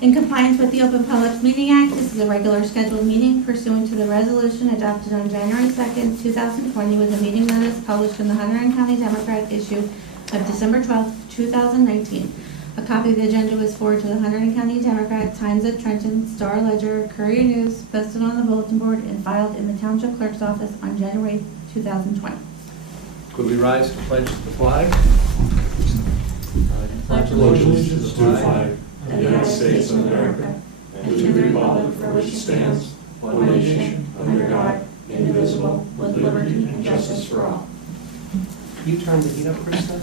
In compliance with the Open Public Meeting Act, this is a regular scheduled meeting pursuant to the resolution adopted on January 2nd, 2020, with a meeting notice published in the Hunterdon County Democrat issue of December 12th, 2019. A copy of the agenda was forwarded to the Hunterdon County Democrat, Times of Trenton, Star Ledger, Courier News, posted on the bulletin board, and filed in the Township Clerk's office on January 2020. Could we rise to pledge the flag? Pledge allegiance to the flag of the United States of America and to the republic for which it stands, one nation, under God, indivisible, with liberty and justice for all. Can you turn the heat up, Krista?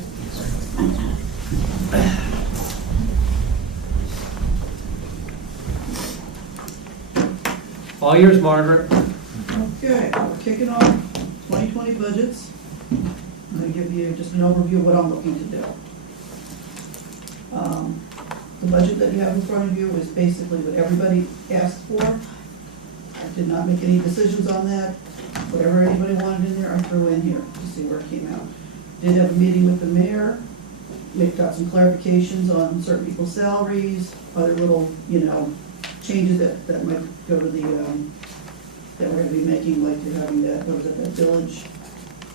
All yours, Margaret. Okay, we're kicking off 2020 budgets. I'm going to give you just an overview of what I'm looking to do. The budget that you have in front of you is basically what everybody asked for. I did not make any decisions on that. Whatever anybody wanted in there, I threw in here to see where it came out. Did have a meeting with the mayor. We've got some clarifications on certain people's salaries, other little, changes that might go to the, that we're going to be making, like you're having that, what was it, that village?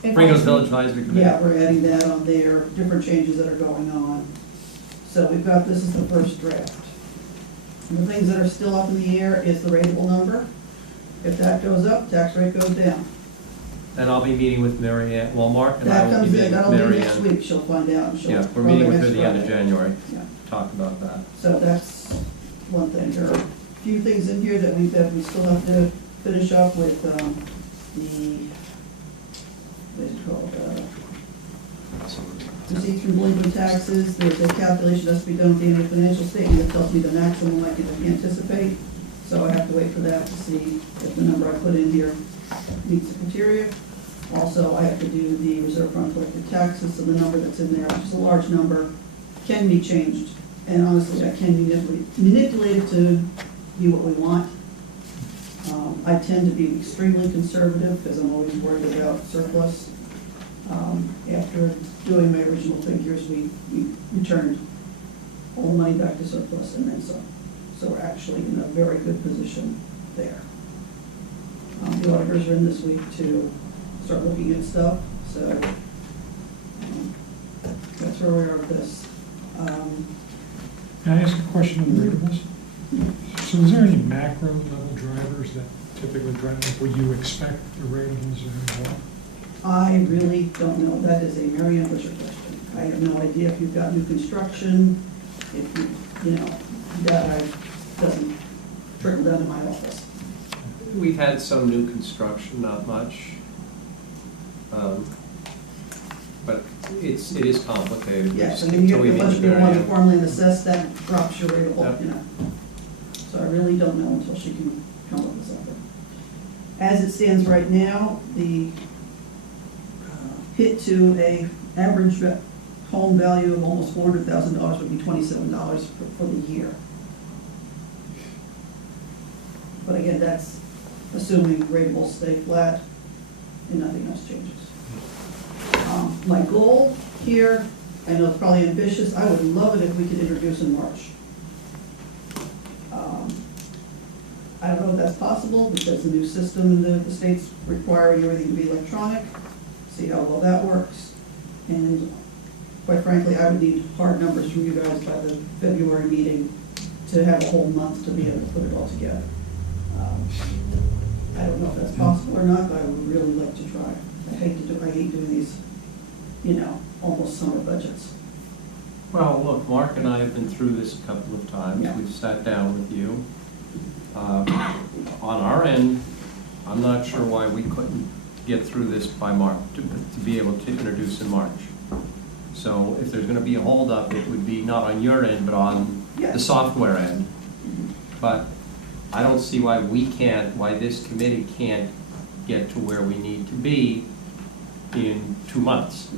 Ringo's Village Advisory Committee. Yeah, we're adding that on there, different changes that are going on. So we've got, this is the first draft. And the things that are still up in the air is the rateable number. If that goes up, tax rate goes down. And I'll be meeting with Mary Ann, well, Mark and I That will be comes in, meeting with that'll be Mary next Ann. week, she'll find out. And she'll Yeah, we're meeting with her next the end of Friday. January. Yeah. Talk about that. So that's one thing. There are a few things in here that we still have to finish up with, the, what is it called, receipts from delinquent taxes. There's a calculation that has to be done with the annual financial statement that tells me the maximum I can anticipate. So I have to wait for that to see if the number I put in here meets the criteria. Also, I have to do the reserve fund collected taxes, so the number that's in there, which is a large number, can be changed. And honestly, I can be manipulated to be what we want. I tend to be extremely conservative because I'm always worried about surplus. After doing my original figures, we returned all the money back to surplus and then some. So we're actually in a very good position there. The auditors are in this week to start looking at stuff, so that's where we are with this. Can I ask a question on the ratables? So is there any macro level drivers that typically drive, where you expect the ratables to involve? I really don't know. That is a Mary Ann Busher question. I have no idea if you've got new construction, if that doesn't trickle down to my office. We've had some new construction, not much. But it is complicated. Yes, Just and then you until we get the meet budget you Mary want to Ann. formally assess, that drops your rateable, Yep. So I really don't know until she can come up with something. As it stands right now, the hit to a average home value of almost $400,000 would be $27 for the year. But again, that's assuming rateable stay flat and nothing else changes. My goal here, I know it's probably ambitious, I would love it if we could introduce in March. I don't know if that's possible because the new system in the states requiring everything to be electronic. See how well that works. And quite frankly, I would need hard numbers from you guys by the February meeting to have a whole month to be able to put it all together. I don't know if that's possible or not, but I would really like to try. I hate doing these, almost summer budgets. Well, look, Mark and I have been through this a couple of times. Yeah. We've sat down with you. On our end, I'm not sure why we couldn't get through this by March, to be able to introduce in March. So if there's going to be a holdup, it would be not on your end, but on the software end. But I don't see why why this committee can't get to where we need to be in 2 months.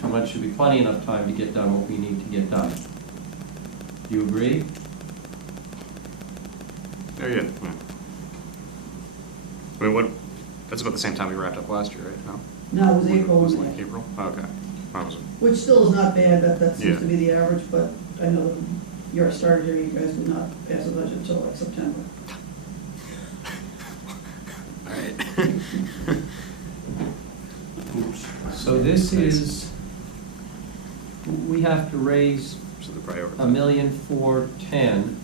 2 months should be plenty enough time to get done what we need to get done. Do you agree? Yeah. I mean, that's about the same time we wrapped up last year, right? No? No, it was April. Was it and like May. April? Oh, okay. That was Which still is not bad, that seems Yeah. to be the average, but I know year I started here, you guys would not pass a budget until like September. All right. So this is, we have to raise So the priority. $1,410,000,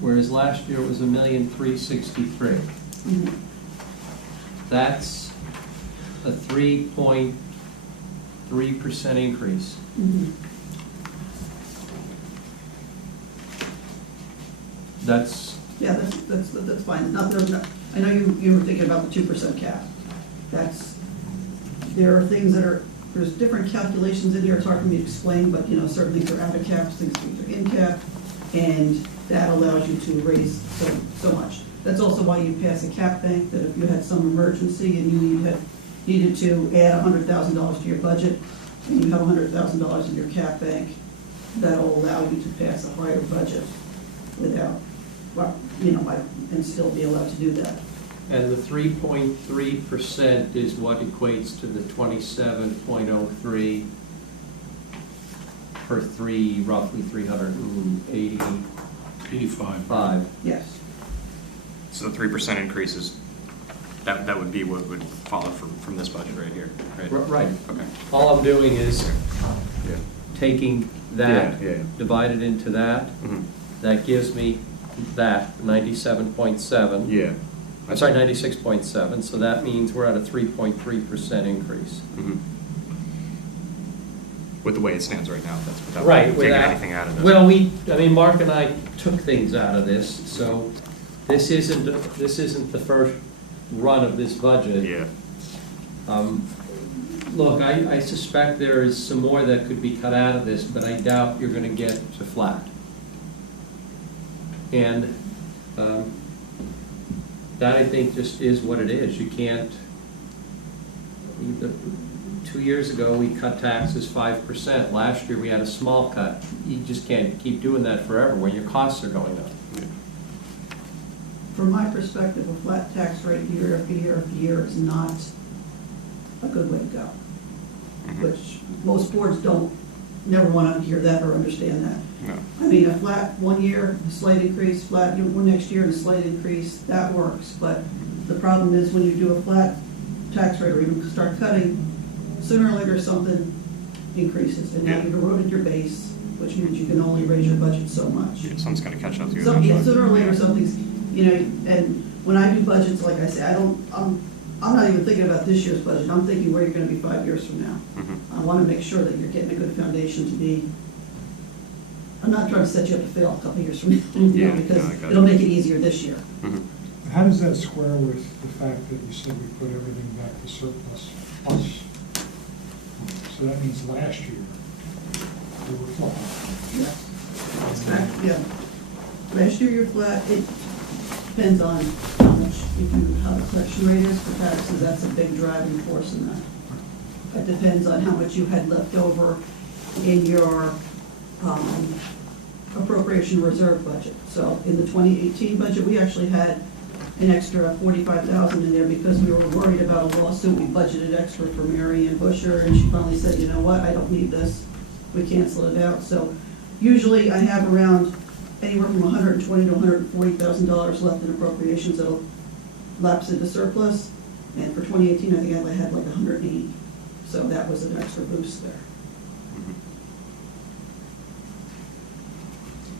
whereas last year it was $1,363,000. Mhm. That's a 3.3% increase. Mhm. That's, Yeah, that's fine. Not, I know you were thinking about the 2% cap. There are things there's different calculations in here, it's hard for me to explain, but, certain things are out of cap, things are in cap, and that allows you to raise so much. That's also why you pass a cap bank, that if you had some emergency and you needed to add $100,000 to your budget, and you have $100,000 in your cap bank, that'll allow you to pass a higher budget without, and still be allowed to do that. and the 3.3% is what equates to the 27.03 per roughly 385. Yes. So the 3% increases, that would be what would follow from this budget right here, right? Right. Okay. All I'm doing is Yeah. taking that, Yeah. divided into that. Mhm. That gives me that, 97.7. Yeah. I'm sorry, 96.7, so that means we're at a 3.3% increase. Mhm. With the way it stands right now, that's without Right, taking without, anything out of this. well, Mark and I took things out of this, so this isn't the first run of this budget. Yeah. Look, I suspect there is some more that could be cut out of this, but I doubt you're gonna get to flat. And, that I think just is what it is. You can't, 2 years ago, we cut taxes 5%. Last year, we had a small cut. You just can't keep doing that forever when your costs are going up. From my perspective, a flat tax rate year after year after year is not a good way to go, which most boards never want to hear that or understand that. No. I mean, a flat 1 year, a slight increase, flat next year and a slight increase, that works. But the problem is when you do a flat tax rate or even start cutting, sooner or later something increases. And now you've eroded your base, which means you can only raise your budget so much. Yeah, something's gonna catch up to you So, eventually. yeah, sooner or later, something's, and when I do budgets, like I say, I'm not even thinking about this year's budget, I'm thinking where you're gonna be 5 years from now. Mhm. I wanna make sure that you're getting a good foundation to be, I'm not trying to set you up to fail a couple years from now, Yeah, because no, I got it. it'll make it easier this year. Mhm. How does that square with the fact that you said we put everything back to surplus plus? So that means last year, we were flat. Yeah. Last year you're flat, it depends on how much, how the collection rate is for taxes, that's a big driving force in that. It depends on how much you had left over in your appropriation reserve budget. So in the 2018 budget, we actually had an extra $45,000 in there because we were worried about a lawsuit. We budgeted extra for Mary Ann Busher, and she finally said, you know what, I don't need this. We cancel it out. So usually I have around anywhere from $120,000 to $140,000 left in appropriations that'll lapse into surplus. And for 2018, I think I had like 180. So that was an extra boost there.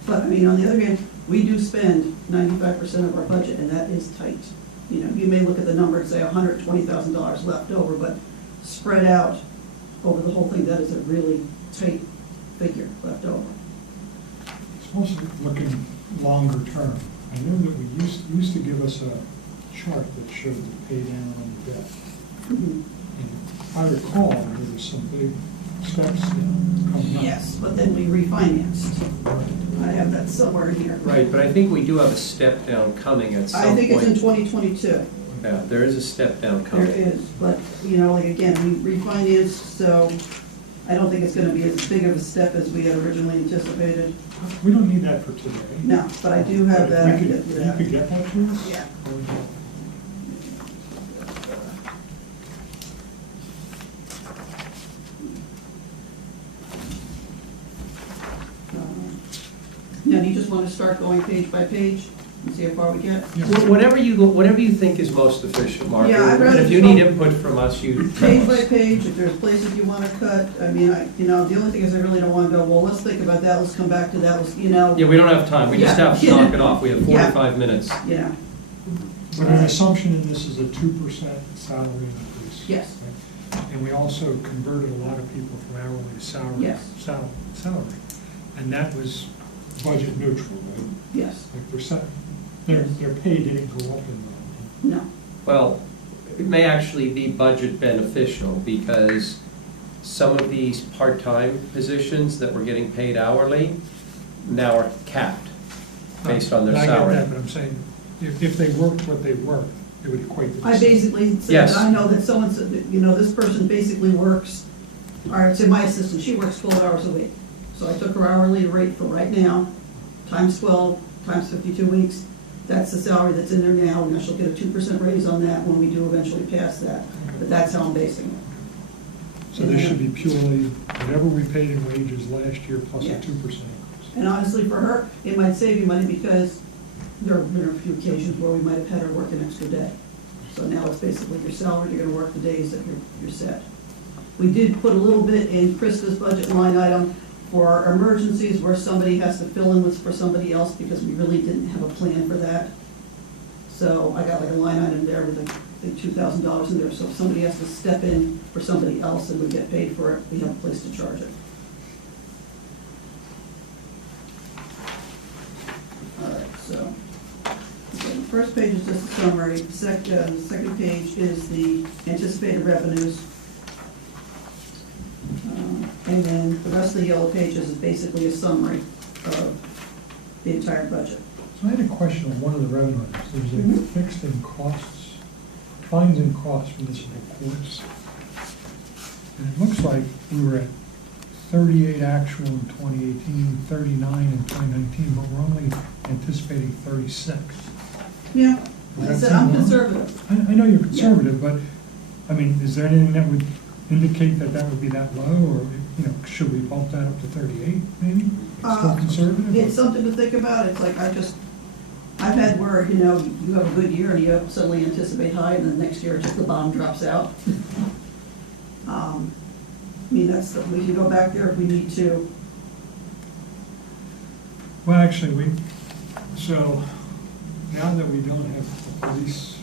But, I mean, on the other hand, we do spend 95% of our budget, and that is tight. You know, you may look at the number and say $120,000 left over, but spread out over the whole thing, that is a really tight figure left over. Supposed to be looking longer term. I know that we used to give us a chart that showed the pay down on the debt. Mhm. And if I recall, there were some big steps coming up. Yes, but then we refinanced. Right. I have that somewhere in here. Right, but I think we do have a step down coming at some point. I think it's in 2022. Yeah, there is a step down There coming. is, but, you know, like, again, we refinanced, so I don't think it's gonna be as big of a step as we had originally anticipated. We don't need that for today. No, but I do have But that. if you could get that to us? Yeah. that would help. just want to start going page by page and see how far we get? Whatever you think is most efficient, Mark. Yeah, I'd And rather if you need go input from us, you Page tell by us. page, if there's places you want to cut, I mean, the only thing is I really don't want to go, well, let's think about that, let's come back to that, Yeah, we don't have time. We just Yeah. have to knock it off. We have Yeah. 45 minutes. Yeah, But an assumption in this is a 2% salary increase. yes, right? And we also converted a lot of people from hourly to salary. Yes. Salary. And that was budget neutral, right? yes, Like their pay didn't go up in the. no, Well, it may actually be budget beneficial because some of these part-time positions that were getting paid hourly now are capped based on their I salary. get that, but I'm saying, if they worked what they worked, it would equate to the I same. basically said, Yes. I know that someone said, that, this person basically works, all right, say my assistant, she works 12 hours a week. So I took her hourly rate for right now, times 12, times 52 weeks, that's the salary that's in there now, and she'll get a 2% raise on that when we do eventually pass that, but that's how I'm basing it. So this should be purely whatever we paid in wages last year plus a Yeah. 2% increase. And honestly, for her, it might save you money because there have been a few occasions where we might have had her work an extra day. So now it's basically your salary, you're gonna work the days that you're set. We did put a little bit in Krista's budget line item for our emergencies where somebody has to fill in for somebody else because we really didn't have a plan for that. So I got like a line item there with $2,000 in there, so if somebody has to step in for somebody else and we get paid for it, we have a place to charge it. All right, so, okay, the first page is just a summary. The second page is the anticipated revenues. And then the rest of the yellow pages is basically a summary of the entire budget. So I had a question on one of the revenue items. There's a Mhm. fixed in costs, fines and costs for municipal courts. And it looks like we were at 38 actual in 2018, 39 in 2019, but we're only anticipating 36. Yeah, Does like I that said, seem I'm wrong? conservative. I know you're conservative, but, I mean, is there anything that would indicate that that would be that low? Or, should we bump that up to 38 maybe? Still conservative? It's something to think about. It's like I've had where, you have a good year and you suddenly anticipate high and then next year just the bottom drops out. I mean, we can go back there if we need to. Well, actually, so now that we don't have the police,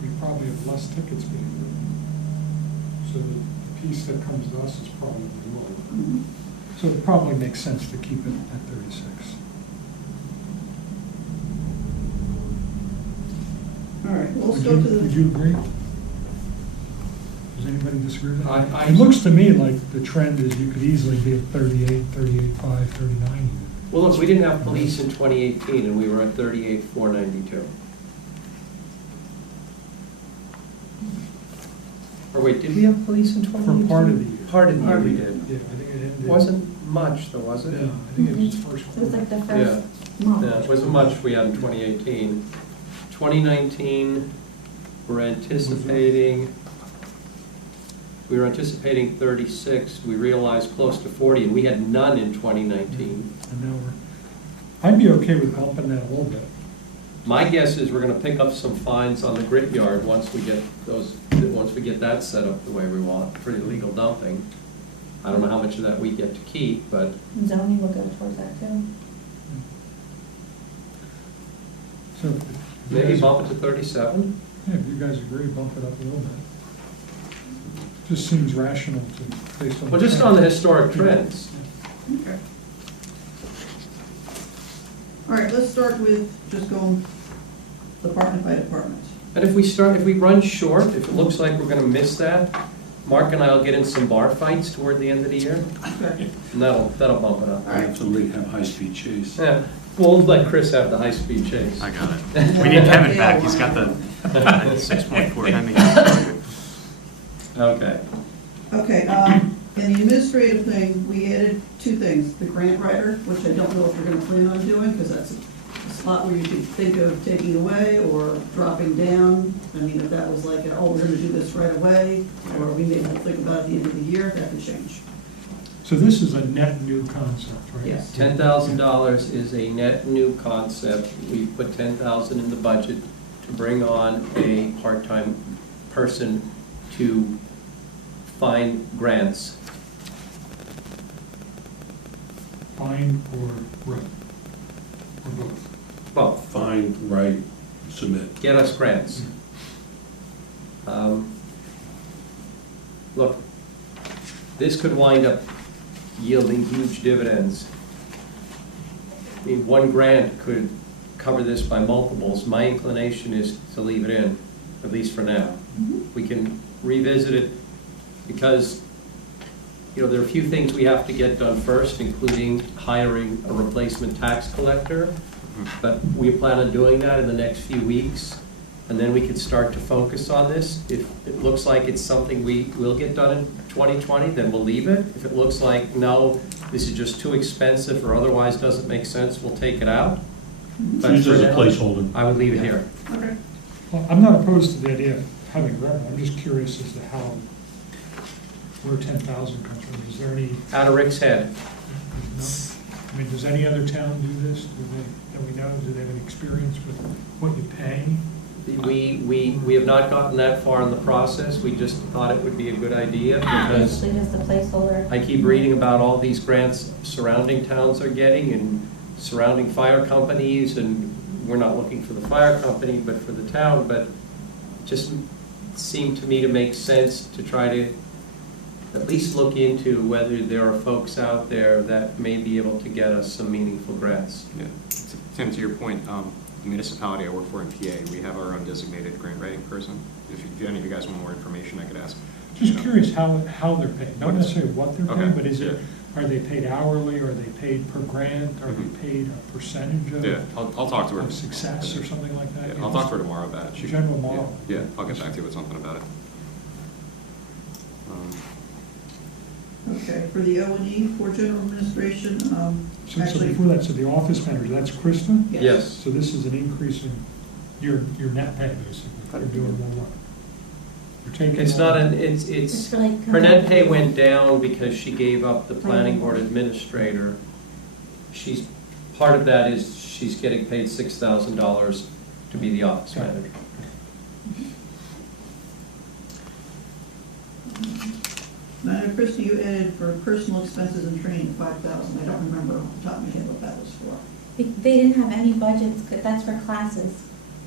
we probably have less tickets being written. So the piece that comes to us is probably lower. Mhm. So it probably makes sense to keep it at 36. All right, well, let's Would go you, to would the, you agree? Does anybody disagree with that? I- It looks to me like the trend is you could easily be at 38, 38.5, 39. Well, look, we didn't have police in 2018, and we were at 38,492. Or wait, did we have police in 2018? For part of the year. Part of the year we did. Yeah, I think it ended. Wasn't much, though, was it? No, I think it was the first It was quarter. like the Yeah. first month. Yeah, it wasn't much we had in 2018. 2019, we're anticipating, we were anticipating 36, we realized close to 40, and we had none in 2019. And now I'd be okay with bumping that a little bit. My guess is we're gonna pick up some fines on the grit yard once we get that set up the way we want for illegal dumping. I don't know how much of that we get to keep, but And zoning will go towards that too. So if you maybe guys- bump it to 37? Yeah, if you guys agree, bump it up a little bit. Just seems rational to, based on. Well, just on the historic trends. okay. All right, let's start with just going department by department. And if we run short, if it looks like we're gonna miss that, Mark and I will get in some bar fights toward the end of the year, Okay. and that'll bump it up. All right. Absolutely have high-speed chase. Yeah, we'll let Chris have the high-speed chase. I got it. We need Kevin back, he's got the 6.4 Hemming. Okay. Okay, in the administrative thing, we added two things. The grant writer, which I don't know if you're gonna plan on doing, because that's a spot where you could think of taking away or dropping down. I mean, if that was like, oh, we're gonna do this right away, or we may think about it at the end of the year, that could change. So this is a net new concept, right? Yes. $10,000 is a net new concept. We put 10,000 in the budget to bring on a part-time person to find grants. Find or write? Or both? Both. Find, write, submit. Get us grants. Look, this could wind up yielding huge dividends. I mean, one grant could cover this by multiples. My inclination is to leave it in, at least for now. We can revisit it because, you know, there are a few things we have to get done first, including hiring a replacement tax collector. But we plan on doing that in the next few weeks, and then we can start to focus on this. If it looks like it's something we will get done in 2020, then we'll leave it. If it looks like, no, this is just too expensive or otherwise doesn't make sense, we'll take it out. But Use for as a now, placeholder. I would leave it here. Okay. Well, I'm not opposed to the idea of having revenue, I'm just curious as to where 10,000 comes from. Is there any, Out of Rick's head. no? I mean, does any other town do this? That we know, do they have any experience with what you pay? We have not gotten that far in the process. We just thought it would be a good idea because Basically just a placeholder. I keep reading about all these grants surrounding towns are getting and surrounding fire companies, and we're not looking for the fire company, but for the town, but it just seemed to me to make sense to try to at least look into whether there are folks out there that may be able to get us some meaningful grants. Yeah. Tim, to your point, the municipality I work for in PA, we have our own designated grant writing person. If any of you guys want more information, I could ask. Just curious how they're paid, not necessarily what they're Okay. paid, but is it, Yeah. are they paid hourly, are they paid per grant, are they paid a percentage of? Yeah, I'll talk to her. Of success or something like that? Yeah, I'll talk to her tomorrow about it. She- General model. Yeah, I'll get back to you with something about it. Okay, for the O&E, for general administration, So actually, before that, so the office manager, that's Krista? Yes. So this is an increase in your net pay, basically, you're doing more work. You're taking. It's more- not an, it's, It's for like. her net pay went down because she gave up the planning board administrator. She's, part of that is she's getting paid $6,000 to be the office manager. Madam Christie, you added for personal expenses and training, 5,000. I don't remember off the top of my head what that was for. They didn't have any budgets, that's for classes.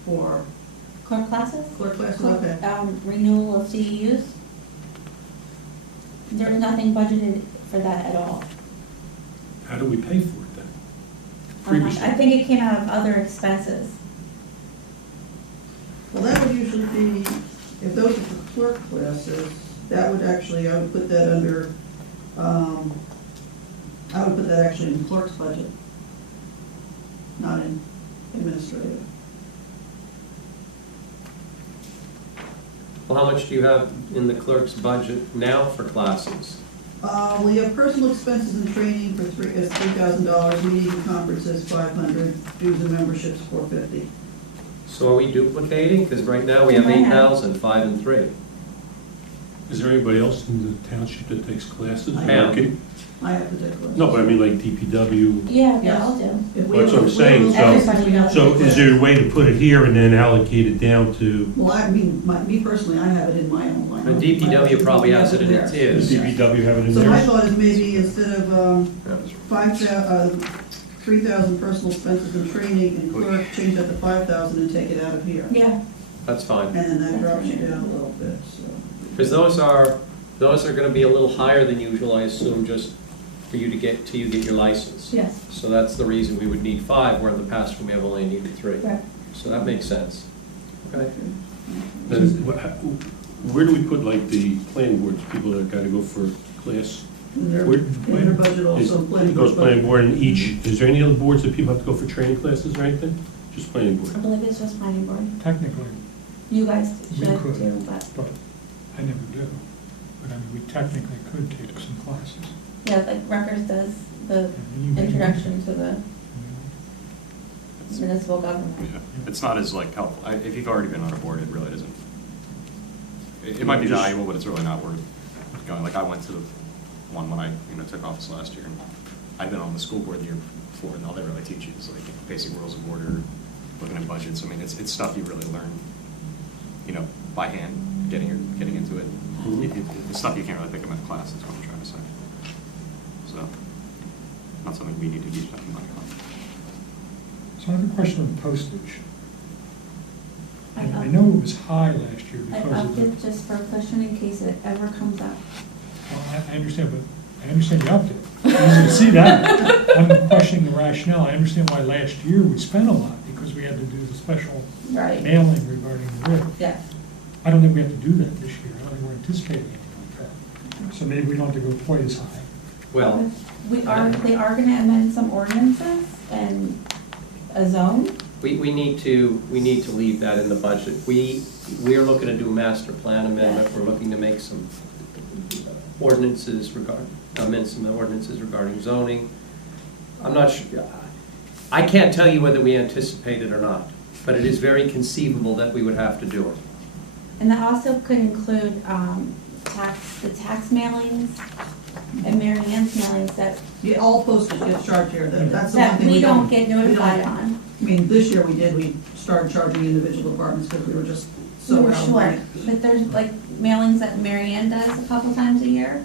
For Clerk classes? clerk classes, okay. Renewal of CEUs. There's nothing budgeted for that at all. How do we pay for it then? I Previously, think it came out of other expenses. Well, that would usually be, if those are for clerk classes, that would actually, I would put that under, I would put that actually in the clerk's budget, not in administrative. Well, how much do you have in the clerk's budget now for classes? We have personal expenses and training for $3,000, meeting and conferences, 500, dues and memberships, 450. So are we duplicating? Because right now we have 8,000, 5 and 3. is there anybody else in the township that takes classes? Ma'am. Okay. I have to declare. No, but I mean like DPW. Yeah, they Yes. all do. If we That's what I'm have- saying, so- Everybody does. So is there a way to put it here and then allocate it down to, Well, I mean, me personally, I have it in my own line. The DPW probably has it in its does is. DPW have it in So my there? thought is maybe instead of 3,000 personal expenses and training and clerk, change that to 5,000 and take it out of here. Yeah, That's fine. And then that drops you down a little bit, so. Because those are going to be a little higher than usual, I assume, just for you to get, till you get your license. yes, So that's the reason we would need 5, where in the past we have only needed 3. right. So that makes sense. Okay. Then where do we put like the planning boards, people that gotta go for class? In their, Where- in their budget Is- also, planning It goes board. planning board and each, is there any other boards that people have to go for training classes or anything? Just planning board? I believe it's just planning board. Technically, You guys We should could. too, but, but I never do. But I mean, we technically could take some classes. yeah, like Rutgers does the And you may- introduction to the you know. municipal government. Yeah, it's not as like helpful. If you've already been on a board, it really doesn't. It might be Just- valuable, but it's really not worth going. Like I went to one when I, took office last year. And I've been on the school board the year before, and all they really teach you is like basic rules of order, looking at budgets. I mean, it's stuff you really learn, by hand, getting into it. It's stuff you can't really pick up in class, is what I'm trying to say. So, not something we need to be spending money on. So I have a question on postage. And I know it was high last year I because of upped the. it just for cushion in case it ever comes up. Well, I understand, but I understand you upped it. You can see that. I'm questioning the rationale. I understand why last year we spent a lot because we had to do the special Right. mailing regarding the writ. Yes. I don't think we have to do that this year. I don't think we're anticipating anything like that. So maybe we don't have to go quite as high. Well, They are gonna amend some ordinances and a zone. we need to leave that in the budget. We're looking to do a master plan amendment. We're looking to make some amend some ordinances regarding zoning. I'm not sure, I can't tell you whether we anticipate it or not, but it is very conceivable that we would have to do it. And that also could include the tax mailings and Mary Ann's mailings that Yeah, all postage gets charged here, that's the one that thing we don't get we don't- notified on. I mean, this year we started charging individual departments because we were just We so were out of short, money. but there's like mailings that Mary Ann does a couple times a year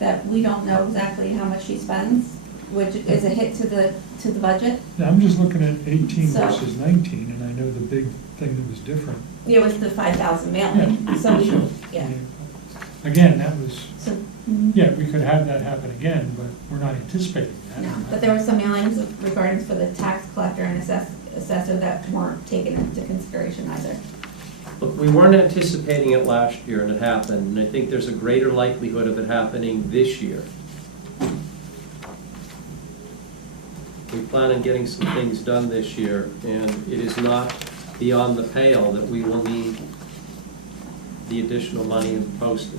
that we don't know exactly how much she spends, which is a hit to the budget. Now, I'm just looking at 18 So- versus 19, and I know the big thing that was different. It was the 5,000 mailing, Yeah. so we, yeah. Again, that was, So, yeah, we could have that happen again, but we're not anticipating that. no, but there were some mailings regarding for the tax collector and assessor that weren't taken into consideration either. Look, we weren't anticipating it last year and it happened, and I think there's a greater likelihood of it happening this year. We plan on getting some things done this year, and it is not beyond the pale that we will need the additional money in postage.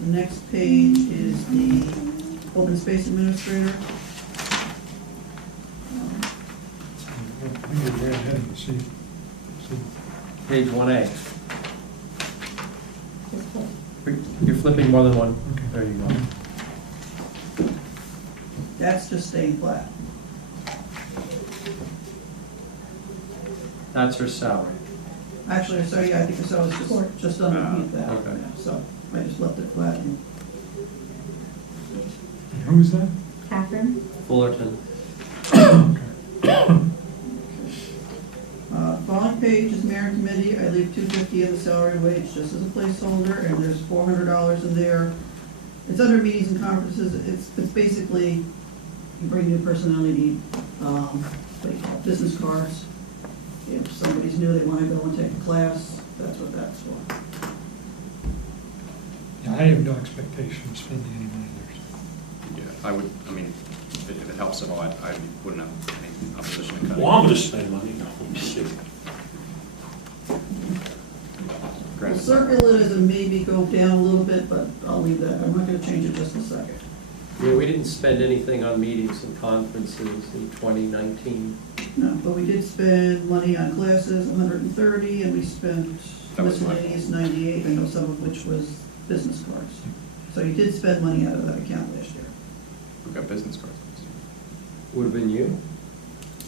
The next page is the open space administrator. I think you're right ahead of the seat. Page 1A. Just put- You're flipping more than one. Okay. There you go. That's just staying flat. That's her salary. Actually, so yeah, I think so, it's just underneath that. Okay. Yeah, so I just left it flat. And who is that? Catherine? Fullerton. Okay. Following page is mayor and committee. I leave $250 of the salary and wage just as a placeholder, and there's $400 in there. It's under meetings and conferences. It's basically, you bring new personnel, you need, what do you call it, business cards. If somebody's new, they want to go and take a class, that's what that's for. Yeah, I have no expectation of spending any money there. Yeah, if it helps at all, I wouldn't have any opposition to cutting. Well, I'm gonna spend money, no, I'm just kidding. We'll Granted, circle it as a maybe go down a little bit, but I'll leave that. I'm not going to change it just a second. Yeah, we didn't spend anything on meetings and conferences in 2019. No, but we did spend money on classes, 130, and we spent That was my miscellaneous 98, I know some of which was business cards. So you did spend money out of that account last year. We've got business cards. Would have been you?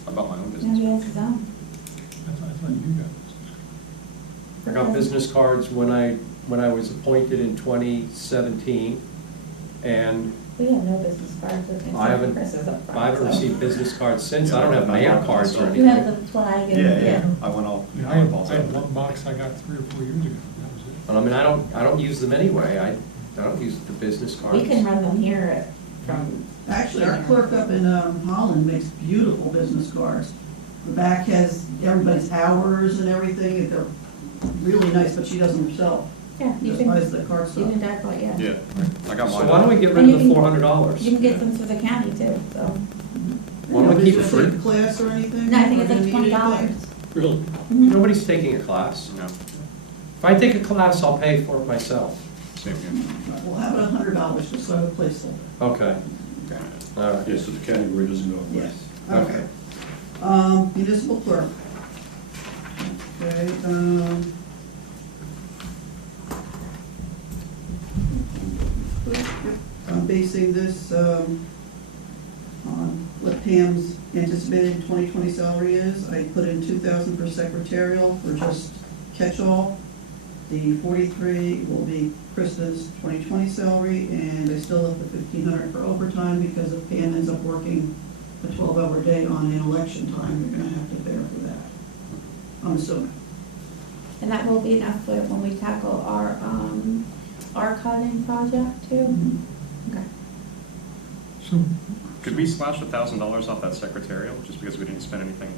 I bought my own No, business he card. has his own. I thought you got this. I got business cards when I was appointed in 2017, and We have no business cards. With I haven't, Chris is up front, I haven't so. received business cards since. I don't have mayor cards or You have anything. the flag and, I went all. Yeah, I had one box I got 3 or 4 years ago, that was it. But I mean, I don't use them anyway. I don't use the business cards. we can run them here from. Actually, our clerk up in Holland makes beautiful business cards. The back has everybody's hours and everything, they're really nice, but she does them herself. Yeah, you Just can, buys the card you can stuff. definitely, yeah. Yeah, I got So mine. why don't we get rid And of you the can- $400? You can get them through the county too, so. Why don't we keep it Nobody's free? gonna take a class or anything? No, I think Or it's like gonna need $20. anything? Really? Mhm. Nobody's taking a class. No, If I take a class, I'll pay for it myself. same here. We'll have it $100, just so I have a placeholder. Okay, Okay. all right. Yes, so the category doesn't go away. Yes. Okay. Municipal clerk. Okay, I'm basing this, on what Pam's anticipated 2020 salary is. I put in 2,000 for secretarial for just catch-all. The 43 will be Krista's 2020 salary, and I still have the 1,500 for overtime because if Pam ends up working a 12-hour day on an election time, you're gonna have to bear for that. I'm assuming. And that will be enough for when we tackle our archiving project too? Okay. So, Could we slash $1,000 off that secretarial, just because we didn't spend anything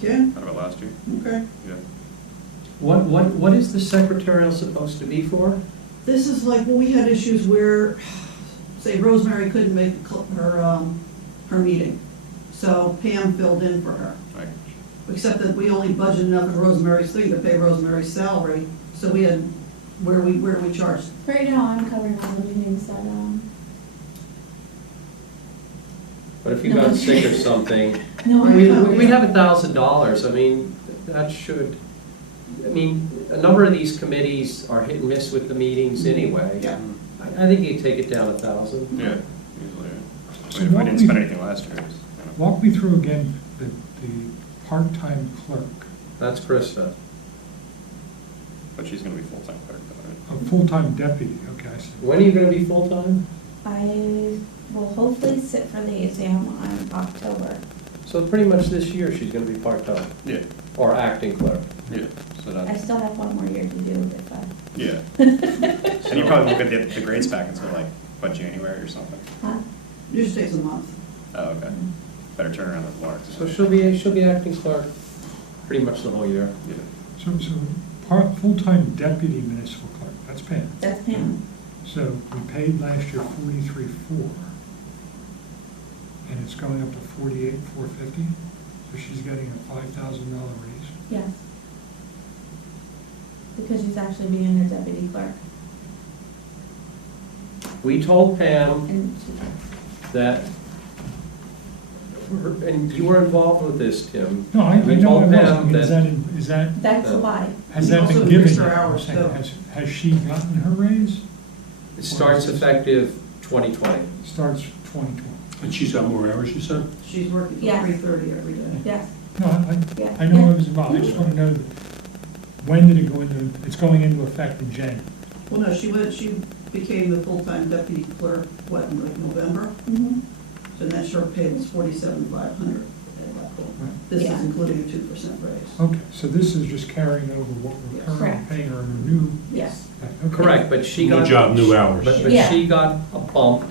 Ken? out of it last year? Okay. Yeah. What is the secretarial supposed to be for? This is like, well, we had issues where, say, Rosemary couldn't make her meeting. So Pam filled in for her. Right. Except that we only budgeted enough in Rosemary's thing to pay Rosemary's salary. So we had, where do we charge? Right now, I'm covering all the meetings that, But if you got sick or something, no, we'd have $1,000. I mean, that should, I mean, a number of these committees are hit and miss with the meetings anyway. Yeah. I think you take it down 1,000. Yeah, usually. So I mean, if we what didn't we- spend anything last year. It's, you know. walk me through again the part-time clerk, That's Krista. But she's gonna be full-time clerk, though, right? a full-time deputy, okay, I see. When are you gonna be full-time? I will hopefully sit for the exam on October. So pretty much this year, she's gonna be part-time, Yeah, or acting clerk. yeah, so I that, still have one more year to do if I, yeah. And you probably won't get the grades back until like, what, January or something? huh? Usually takes a month. Oh, okay. Better turn around than Mark. So she'll be acting clerk pretty much the whole year. Yeah. So full-time deputy municipal clerk, that's Pam. That's Pam. So we paid last year 43,400, and it's going up to 48,450. So she's getting a $5,000 raise. Yes. Because she's actually being a deputy clerk. We told Pam And she, that, and you were involved with this, Tim. No, I We know I told was. I Pam mean, that, is that, that's a No. lie. has that Also been given? extra yet? I'm hours, saying, too. has she gotten her raise? it starts effective 2020. Starts 2020. And she's got more hours, you said? She's working till Yes. 3:30 every day. Yes. No, Yeah. I know I was involved. I just want to know, when did it go into, it's going into effect in January. Well, no, she became the full-time deputy clerk, what, in like November? Mm-hmm. So then her pay was 47,500 at that point. Right. This Yeah. is including a 2% raise. Okay, so this is just carrying over what we're currently Correct. paying her in her new. Yes. Okay. Correct, but she New got. job, new hours. But Yeah. she got a bump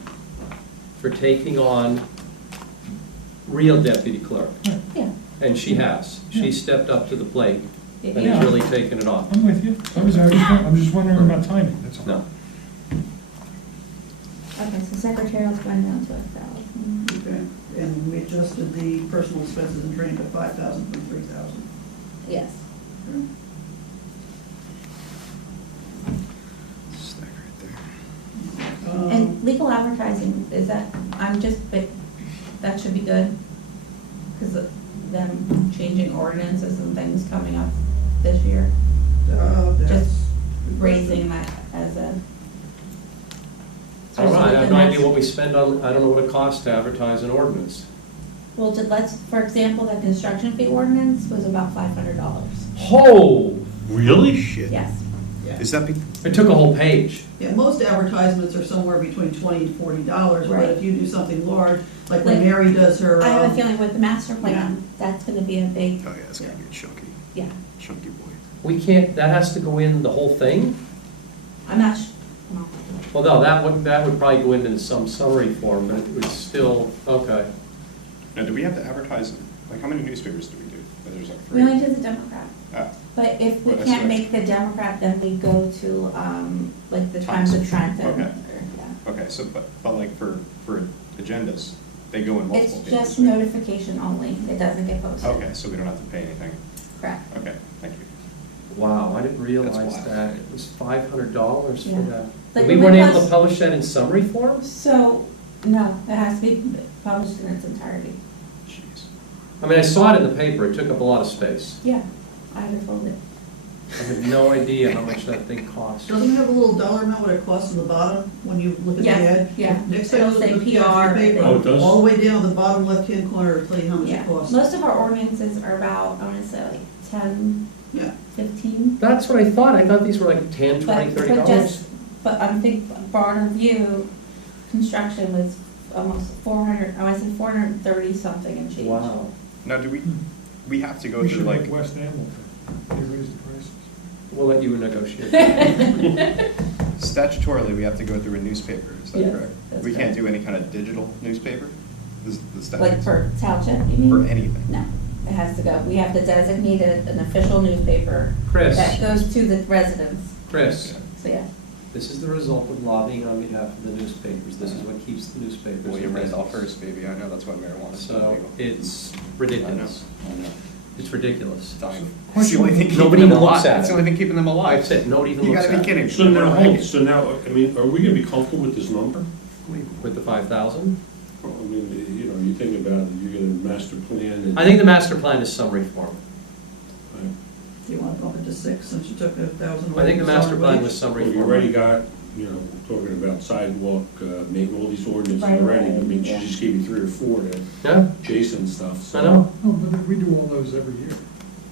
for taking on real deputy clerk, Yeah. and she has. Yeah. She stepped up to the plate and Yeah. has really taken it on. I'm with you. I'm just wondering about timing, that's all. No. Okay, so secretarial's going down to 1,000. Okay, and we adjusted the personal expenses and training to 5,000 from 3,000. Yes. Stack right there. And legal advertising, is that, but that should be good? Because of them changing ordinances and things coming up this year, That's just raising that as a. I don't know, I have no idea what we spend on, I don't know what it costs to advertise an ordinance. Well, for example, the construction fee ordinance was about $500. Oh, Really? Yes. Yeah. Is that, it took a whole page. Yeah, most advertisements are somewhere between $20 and $40, but Right. if you do something large, like when Like, Mary does her. I have a feeling with the master plan, Yeah. that's gonna be a big, oh yeah, it's gonna be a chunky, yeah. chunky boy. We can't, that has to go in the whole thing? I'm not, well, Well, no, that would probably go into some summary form, but it would still, okay. Now, do we have to advertise, like, how many newspapers do we do? There's like we 3. only did the Democrat. Ah, But if we Well, that's can't right. make the Democrat, then we go to, like, the Times of Trenton. Okay. or- yeah. okay, so, but like for agendas, they go in multiple It's papers. just right? notification only, it doesn't get posted. Okay, so we don't have to pay anything. Correct. Okay, thank you. Wow, I didn't That's realize wild. that. It was $500 for Yeah. that. Like We when weren't we able to post- publish that in summary form? So, no, it has to be published in its entirety. Jeez. I mean, I saw it in the paper, it took up a lot of space. Yeah. I have it folded. I have no idea how much that thing costs. Doesn't it have a little dollar amount what it costs on the bottom when you look at the Yeah, ad? yeah. Next time It'll you look say at the PR, paper, Oh, it does? all the way down the bottom left-hand corner, it'll tell you how much Yeah, it costs. most of our ordinances are about, I wanna say like 10, Yeah. 15. That's what I thought. I thought these were like 10, 20, But- $30. but just- But I think broader view, construction was almost 400, I wanna say 430 something and change. Wow. Now, do we have to go We through should like, like West Hamilton, they raise the prices. We'll let you negotiate. statutorily, we have to go through a newspaper, is that Yes, correct? that's We can't correct. do any kind of digital newspaper? The statute? Like for township, you mean? For anything? No, it has to go. We have to designate an official newspaper Chris, that goes to the residents. Chris, So, yeah. this is the result of lobbying on behalf of the newspapers. This is what keeps the newspapers. Well, you in read it all business. first, baby, I know, that's why marijuana is So illegal. it's ridiculous. I know. It's ridiculous. Dying. It's the only thing keeping Nobody them even looks alive. at It's the it. only thing keeping them I alive. said, nobody even You looks gotta at be it. kidding. So now, hold, so now, I mean, are we gonna be comfortable with this number? With the 5,000? Well, I mean, you know, you think about it, you're gonna master plan and. I think the master plan is some reform. Right. Do you want to bump it to 6 since you took 1,000 away? I think the from master solid plan waste? was some Well, reform. you already got, you know, talking about sidewalk, making all these ordinances Right, already. I right, mean, she yeah. just gave you 3 or 4 to Yeah, Jason stuff, so. I know. Oh, but we do all those every year.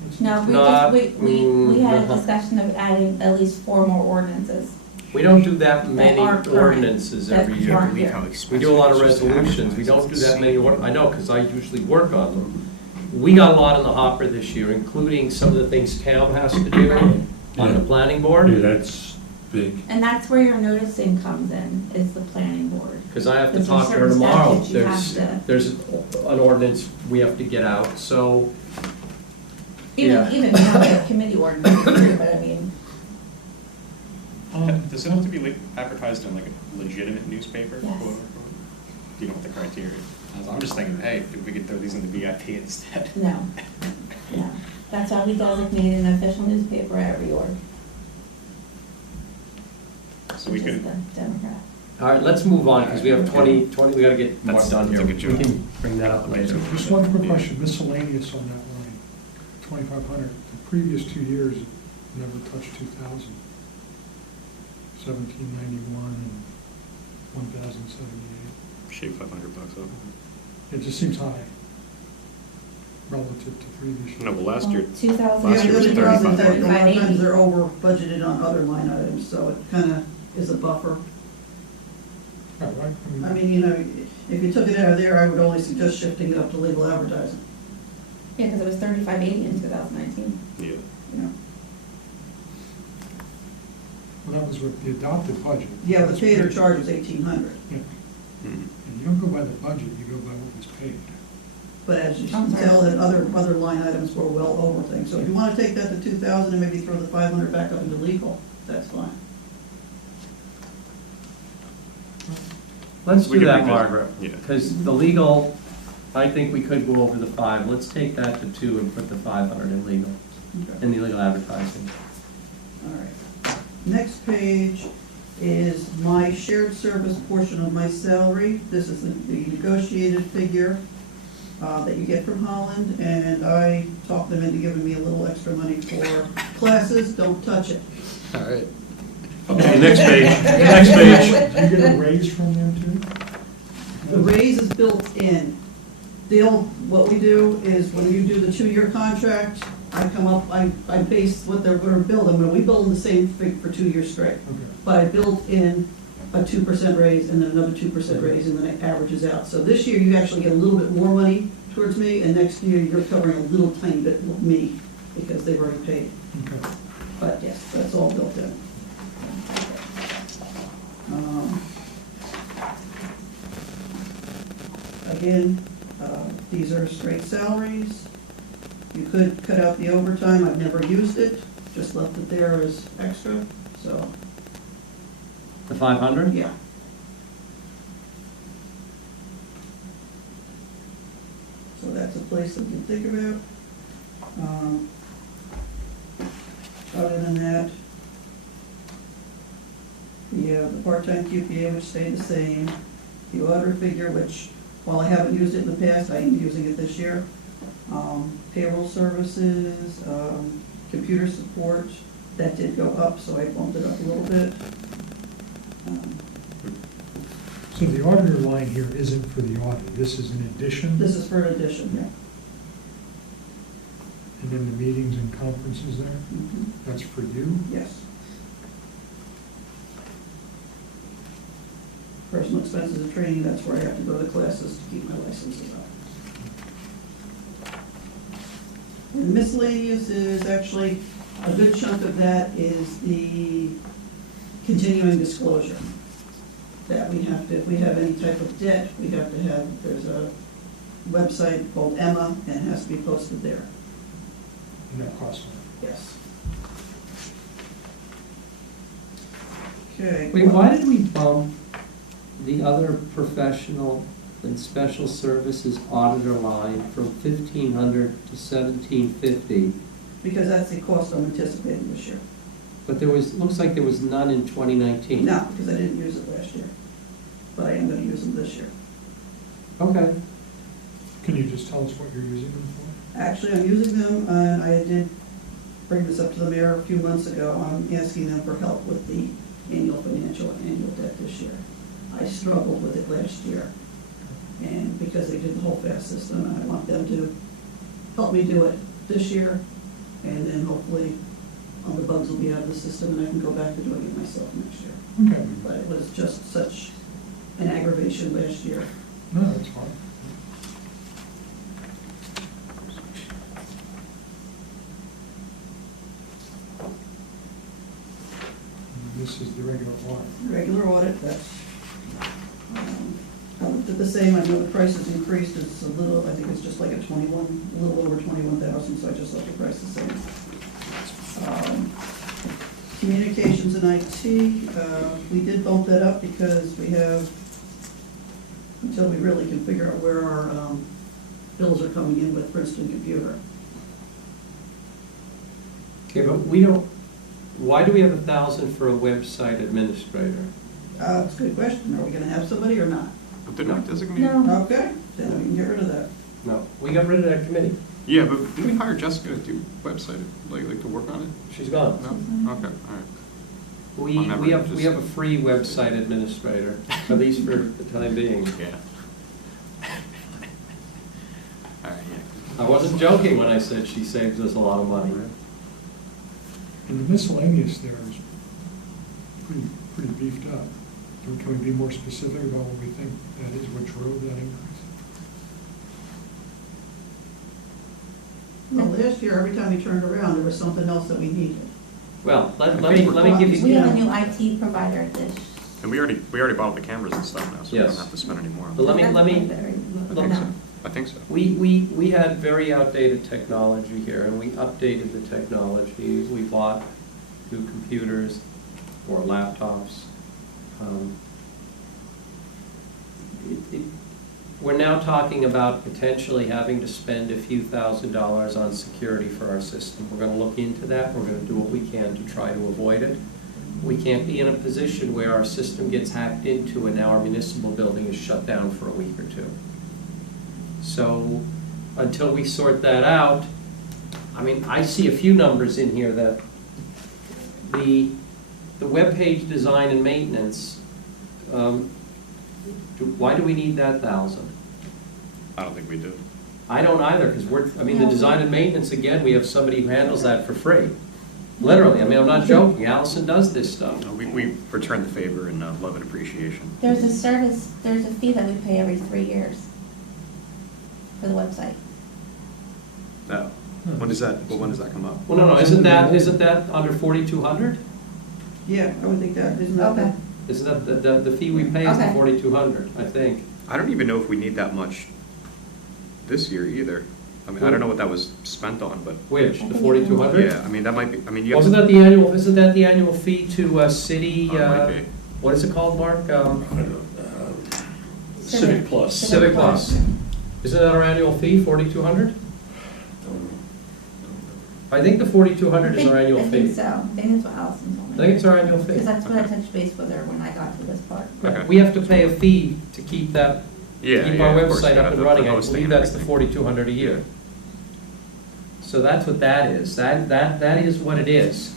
It's- No, Not- we had a no. discussion of adding at least 4 more ordinances. We don't do that many aren't current. ordinances That every year. aren't Believe how here. We expensive do a lot it of is just to resolutions, we advertise. don't do It's that many, insane. I know, because I usually work on them. We got a lot in the hopper this year, including some of the things Cam has to do Right. on the Yeah. planning Yeah, board, that's big. And that's where your noticing comes in, is the planning board. because I have to There's talk to her certain tomorrow. statutes you have to- There's an ordinance we have to get out, so, Yeah. Even now, the committee ordinance, but I mean, Does it have to be like advertised in like a legitimate newspaper? Yes. quote, unquote? Do you know what the criteria is? I'm just thinking, hey, if we could throw these into VIP instead. no, no. That's why we designate an official newspaper every org, So we which is could, the Democrat. all right, let's move on, because we have 20, we gotta get more That's- done that's here. a good job. We can bring that up later. Just one quick question, miscellaneous on that line, 2,500. The previous 2 years, it never touched 2,000. 1,791 and 1,078. shave $500 off. It just seems high relative to previous years. No, but last year, 2000. Last year was Yeah, the other problem is that a lot of 3580. times they're over budgeted on other line items, so it kind of is a buffer. Right, right? I mean, you know, if you took it out of there, I would only suggest shifting it up to legal advertising, Yeah, because it was 3580 in 2019. yeah. you know. Well, that was with the adopted budget. Yeah, the paid or charge was 1,800, Yeah, Mhm. and you don't go by the budget, you go by what was paid. but as you I'm can sorry. tell, that other line items were well over things. So if you want to take that to 2,000 and maybe throw the 500 back up into legal, that's fine. Let's We do could that, revisit. Margaret. Yeah. Because the legal, I think we could go over the 5. Let's take that to 2 and put the 500 in legal, Okay. in the legal advertising. All right. Next page is my shared service portion of my salary. This is the negotiated figure that you get from Holland, and I talked them into giving me a little extra money for classes. Don't touch it. All right. Okay, next page, next page. Do you get a raise from them too? The raise is built in. What we do is when you do the 2-year contract, I come up, I base what they're gonna bill them, and we bill them the same fig for 2 years straight. Okay. But I built in a 2% raise and then another 2% raise, and then it averages out. So this year, you actually get a little bit more money towards me, and next year, you're covering a little tiny bit of me, because they've already paid. Okay. But yes, that's all built in. Again, these are straight salaries. You could cut out the overtime, I've never used it, just left it there as extra, so, The 500? yeah. So that's a place that you can think about. Other than that, the part-time QPA, which stayed the same, the auditor figure, which, while I haven't used it in the past, I am using it this year. Payroll services, computer support, that did go up, so I bumped it up a little bit. So the auditor line here isn't for the audit, this is an addition? This is for an addition, yeah. And then the meetings and conferences there, Mhm. that's for you? Yes. Personal expenses and training, that's where I have to go to classes to keep my licenses up. And miscellaneous is actually, a good chunk of that is the continuing disclosure. That we have to, if we have any type of debt, we have to have, there's a website called Emma, and it has to be posted there. And that costs money. Yes. Okay. Wait, why did we bump the other professional and special services auditor line from 1,500 to 1,750? Because that's the cost I'm anticipating this year. But there was, looks like there was none in 2019. No, because I didn't use it last year, but I am gonna use them this year. Okay. Can you just tell us what you're using them for? Actually, I'm using them, and I did bring this up to the mayor a few months ago. I'm asking them for help with the annual financial and annual debt this year. I struggled with it last year, and because they did the whole fast system, and I want them to help me do it this year, and then hopefully all the bugs will be out of the system, and I can go back to doing it myself next year. Okay, But it was just such an aggravation last year. no, that's fine. And this is the regular audit. Regular audit, that's, I looked at the same, I know the price has increased, it's a little, I think it's just like a 21, a little over 21,000, so I just left the price the same. Communications and IT, we did bump that up because we have, until we really can figure out where our bills are coming in with Princeton Computer. Okay, but we don't, why do we have 1,000 for a website administrator? It's a good question, are we gonna have somebody or not? But didn't we designate? No. Okay, then we can get rid of that. No, we got rid of that committee. Yeah, but didn't we hire Jessica to do website, like to work on it? She's gone. No? Okay, all right. We have a free website administrator, at least for the time being. Yeah. All right, yeah. I wasn't joking when I said she saves us a lot of money. And the miscellaneous there is pretty beefed up. Can we be more specific about what we think that is, what drove that increase? Well, last year, every time we turned around, there was something else that we needed. Well, let me give We you, have a new IT provider this. And we already bought the cameras and stuff now, so we don't Yes. have to spend any more on But them. let me- No. I think so. we had very outdated technology here, and we updated the technology. We bought new computers or laptops. We're now talking about potentially having to spend a few $1,000s on security for our system. We're going to look into that. We're going to do what we can to try to avoid it. We can't be in a position where our system gets hacked into and now our municipal building is shut down for a week or two. So until we sort that out, I mean, I see a few numbers in here that the webpage design and maintenance, why do we need that 1,000? I don't think we do. I don't either, because the design and maintenance, again, we have somebody who handles that for free. Literally, I mean, I'm not joking, Allison does this stuff. No, we return the favor in love and appreciation. There's a fee that we pay every 3 years for the website. No. When does that come up? Well, no, isn't that under 4,200? Yeah, I would think that, isn't that? Okay. Isn't that the fee we pay is the Okay. 4,200, I think. I don't even know if we need that much this year either. I mean, I don't know what that was spent on, but, Which, the 4,200? yeah, I mean, that might be, I mean, you have. Isn't that the annual fee to city, Oh, it might be. what is it called, Mark? Civic Plus. Civic Plus. Isn't that our annual fee, 4,200? I think the 4,200 is our annual I think fee. so. I think that's what Allison told me. I think it's our annual fee. Because that's what I touched base with her when I got to this part. Okay. We have to pay a fee to keep that, Yeah, keep yeah, our of course, website you up got and the running. I hosting believe and that's the everything. 4,200 a year. So that's what that is. That is what it is.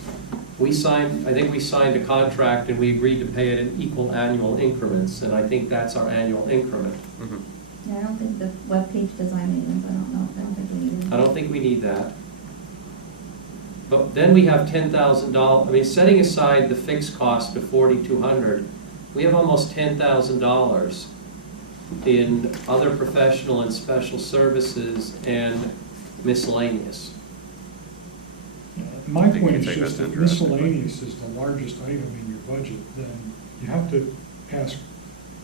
I think we signed a contract and we agreed to pay it in equal annual increments, and I think that's our annual increment. Mhm. Yeah, I don't think the webpage design maintenance, I don't think we need it. I don't think we need that. But then we have $10,000, I mean, setting aside the fixed cost of $4,200, we have almost $10,000 in other professional and special services and miscellaneous. My I think we point can is take just that that to interest, but- miscellaneous is the largest item in your budget, then you have to ask,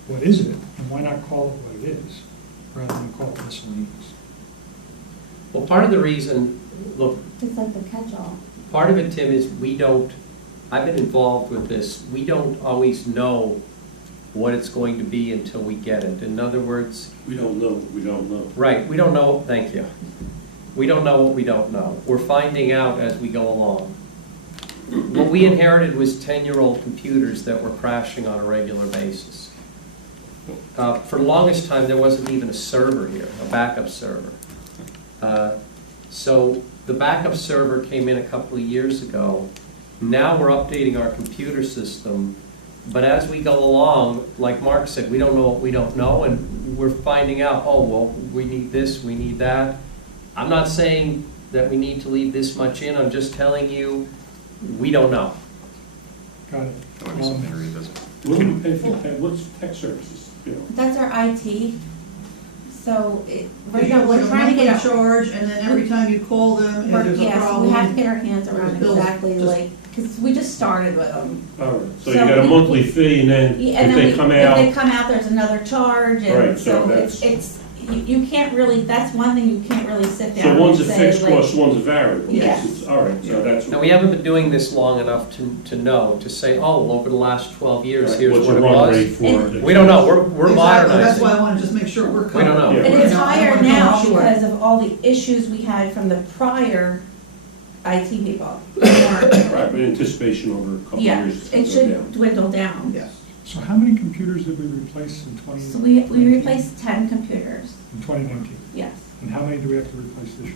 what is it? And why not call it what it is, rather than call it miscellaneous? Well, part of the reason, look, It's like the catch-all. part of it, Tim, is I've been involved with this, we don't always know what it's going to be until we get it. In other words, We don't know, we don't know. right, we don't know, thank you. We don't know what we don't know. We're finding out as we go along. What we inherited was 10-year-old computers that were crashing on a regular basis. For the longest time, there wasn't even a server here, a backup server. So the backup server came in a couple of years ago. Now we're updating our computer system. But as we go along, like Mark said, we don't know what we don't know, and we're finding out, oh, well, we need this, we need that. I'm not saying that we need to leave this much in, I'm just telling you, we don't know. Got it. That would be something to revisit. What do we pay for, what's tech services, you know? That's our IT, so right You now, have we're like a trying to get monthly charge, and then every time you call them, if there's a Yes, problem. we have to get our hands around Bills exactly just- like, because we just started with them. All right, so So you got a we- monthly fee, and then Yeah, and if then they come If they out, come out, there's another charge, Right, and so so that's- you can't really, that's one thing you can't really sit down so and one's a say, fixed like, cost, one's a variable. Yes. It's- All right, so that's. Now, we haven't been doing this long enough to know, to say, oh, well, over the last 12 years, Right, here's what's what the it run rate was. for? We don't know, we're Exactly, that's modernizing. why I want to just make sure we're covered. We don't know. Yeah. And it's You know, I higher wanna come now out short. because of all the issues we had from the prior IT people. Right, but anticipation over a couple of Yeah, years. it should dwindle down. Yes. So how many computers did we replace in 20? So we replaced 10 computers, In 2019? yes, And how many do we have to replace this year?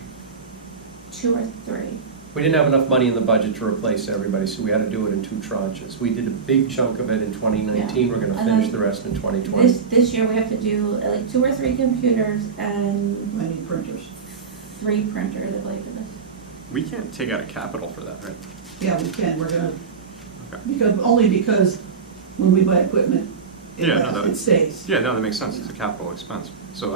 2 or 3. We didn't have enough money in the budget to replace everybody, so we had to do it in 2 tranches. We did a big chunk of it in 2019, we're gonna And finish then the rest in 2020. This year, we have to do like 2 or 3 computers and I need printers. 3 printers, I believe it is. We can't take out a capital for that, right? Yeah, we can, we're gonna, Okay. only because when we buy equipment, Yeah, no, that- it stays. Yeah, no, that makes sense, it's a capital expense. So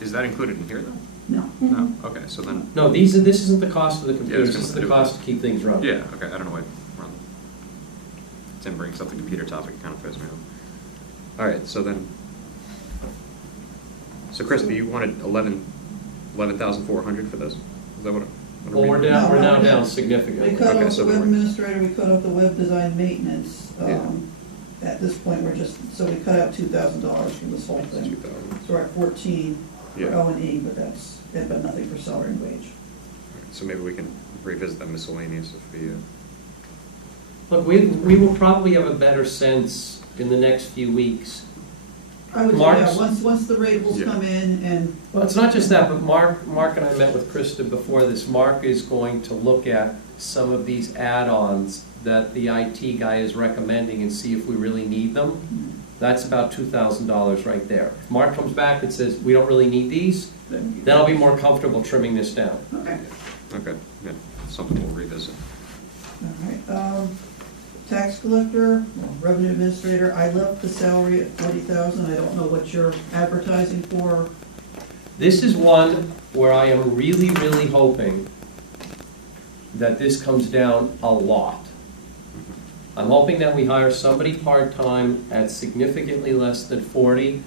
is that included in here, though? No. No, okay, so then, No, this isn't the cost of the Yeah, computers, it's this is gonna the do cost that. to keep things running. yeah, okay, I don't know why Tim brings up the computer topic, it kind of throws me off. All right, so then, so Chris, you wanted 11,400 for this? Is that what? Well, we're No, now no, down We significantly. cut Okay, off so the web we're- administrator, we cut off the web design maintenance. Yeah. At this point, so we cut out $2,000 from this whole thing. 2,000. So we're at 14 for Yeah. O&E, but but nothing for salary and wage. So maybe we can revisit that miscellaneous if we, Look, we will probably have a better sense in the next few weeks. I would, Mark's- yeah, once the rateables Yeah. come in and, Well, it's not just that, but Mark and I met with Krista before this. Mark is going to look at some of these add-ons that the IT guy is recommending and see if we really need them. That's about $2,000 right there. If Mark comes back and says, we don't really need these, then I'll be more comfortable trimming this down. okay. okay, yeah, something we'll revisit. All right, tax collector, revenue administrator, I left the salary at 40,000, I don't know what you're advertising for. This is one where I am really, really hoping that this comes down a lot. I'm hoping that we hire somebody part-time at significantly less than 40.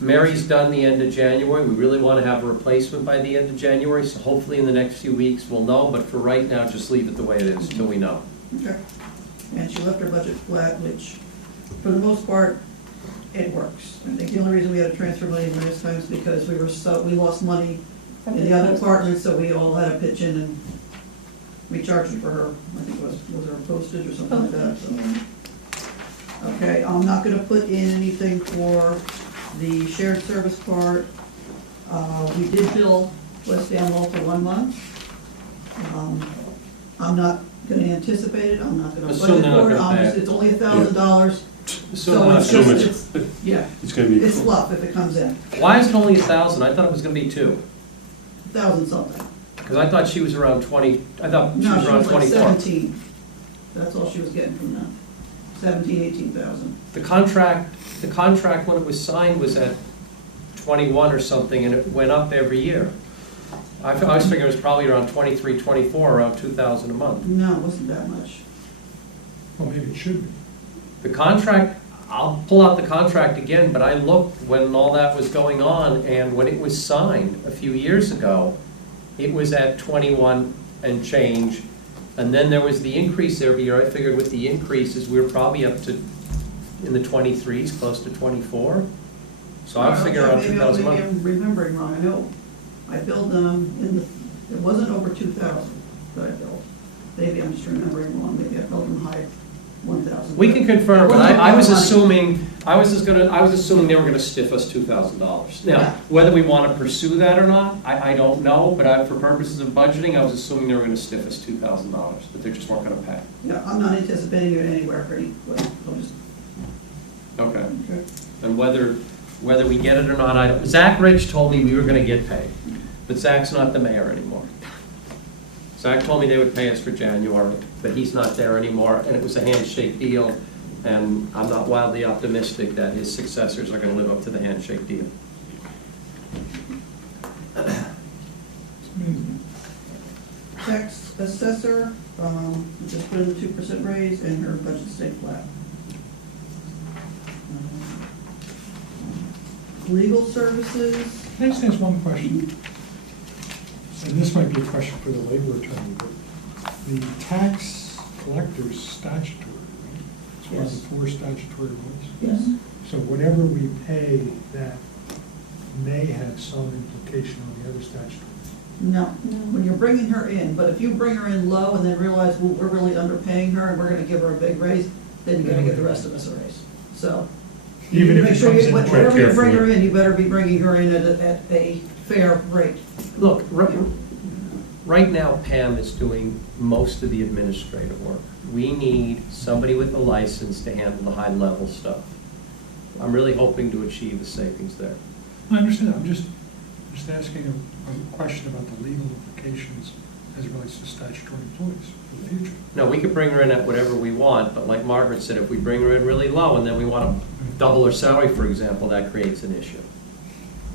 Mary's done the end of January. We really want to have a replacement by the end of January, so hopefully in the next few weeks we'll know, but for right now, just leave it the way it is until we know. Okay. And she left her budget flat, which, for the most part, it works. I think the only reason we had to transfer money last time is because we lost money in the other department, so we all had to pitch in and we charged her for her, I think it was her postage or something like that, so. Okay, I'm not gonna put in anything for the shared service part. We did bill West Amwell for 1 month. I'm not gonna anticipate it, I'm not gonna Assume budget they're not for it, gonna pay it. it's only $1,000. So So not it's sure. just, yeah, It's gonna be. it's fluff if it comes in, Why is it only 1,000? I thought it was gonna be 2. 1,000 something. Because I thought she was around 20, I thought she No, was she around was like 24. 17. That's all she was getting from them. 17, 18,000. The contract when it was signed was at 21 or something, and it went up every year. I was figuring it was probably around 23, 24, around 2,000 a month. No, it wasn't that much. Well, maybe it should be. The contract, I'll pull out the contract again, but I looked when all that was going on, and when it was signed a few years ago, it was at 21 and change, and then there was the increase every year. I figured with the increases, we were probably up to, in the 23s, close to 24. So I was figuring around 2,000 a Maybe month. I'm remembering wrong, I know, I billed them it wasn't over 2,000 that I billed. Maybe I'm just remembering wrong, maybe I billed them high 1,000. We can confirm, but It wasn't I was a lot of money. assuming, I was assuming they were gonna stiff us $2,000. Now, Yeah. whether we wanna pursue that or not, I don't know, but for purposes of budgeting, I was assuming they were gonna stiff us $2,000, but they just weren't gonna pay. Yeah, I'm not anticipating it anywhere for anybody, I'll just, Okay. okay. And whether we get it or not, I don't, Zach Rich told me we were gonna get paid, but Zach's not the mayor anymore. Zach told me they would pay us for January, but he's not there anymore, and it was a handshake deal, and I'm not wildly optimistic that his successors are gonna live up to the handshake deal. Tax assessor, just put in the 2% raise and her budget stayed flat. Legal services, Can I just ask one question? And this might be a question for the labor attorney, but the tax collector's statutory, right? It's one of Yes. the 4 statutory ones. yes, So whatever we pay, that may have some implication on the other statutory. no, when you're bringing her in, but if you bring her in low and then realize, well, we're really underpaying her and we're gonna give her a big raise, then you're gonna give the rest of us a raise, so. you Even need if to make it sure comes you- in Whatever you bring her carefully. in, you better be bringing her in at a fair rate. Look, right now Pam is doing most of the administrative work. We need somebody with a license to handle the high-level stuff. I'm really hoping to achieve a savings there. I understand, I'm just asking a question about the legal implications as it relates to statutory employees for the future. No, we could bring her in at whatever we want, but like Margaret said, if we bring her in really low and then we want to double her salary, for example, that creates an issue.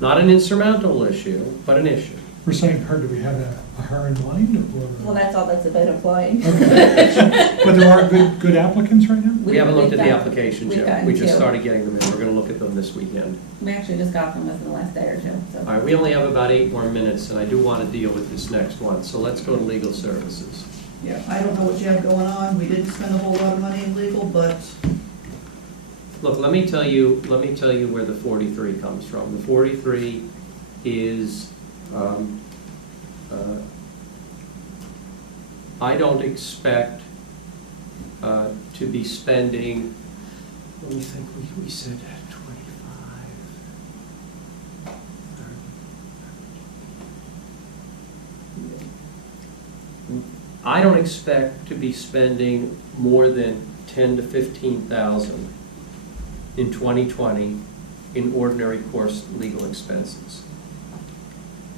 Not an insurmountable issue, but an issue. We're saying her, do we have a her in mind, or? Well, that's all that's about applying. Okay. But there are good applicants right now? We haven't looked at the We've applications we've yet. gotten We just two. started getting them in. We're going to look at them this weekend. We actually just got them within the last day or two, so. All right, we only have about 8 more minutes, and I do want to deal with this next one. So let's go to legal services. Yeah, I don't know what you have going on, we didn't spend a whole lot of money in legal, but Look, let me tell you where the 43 comes from. The 43 is, I don't expect to be spending, let me think, we said 25. I don't expect to be spending more than 10 to 15,000 in 2020 in ordinary course legal expenses.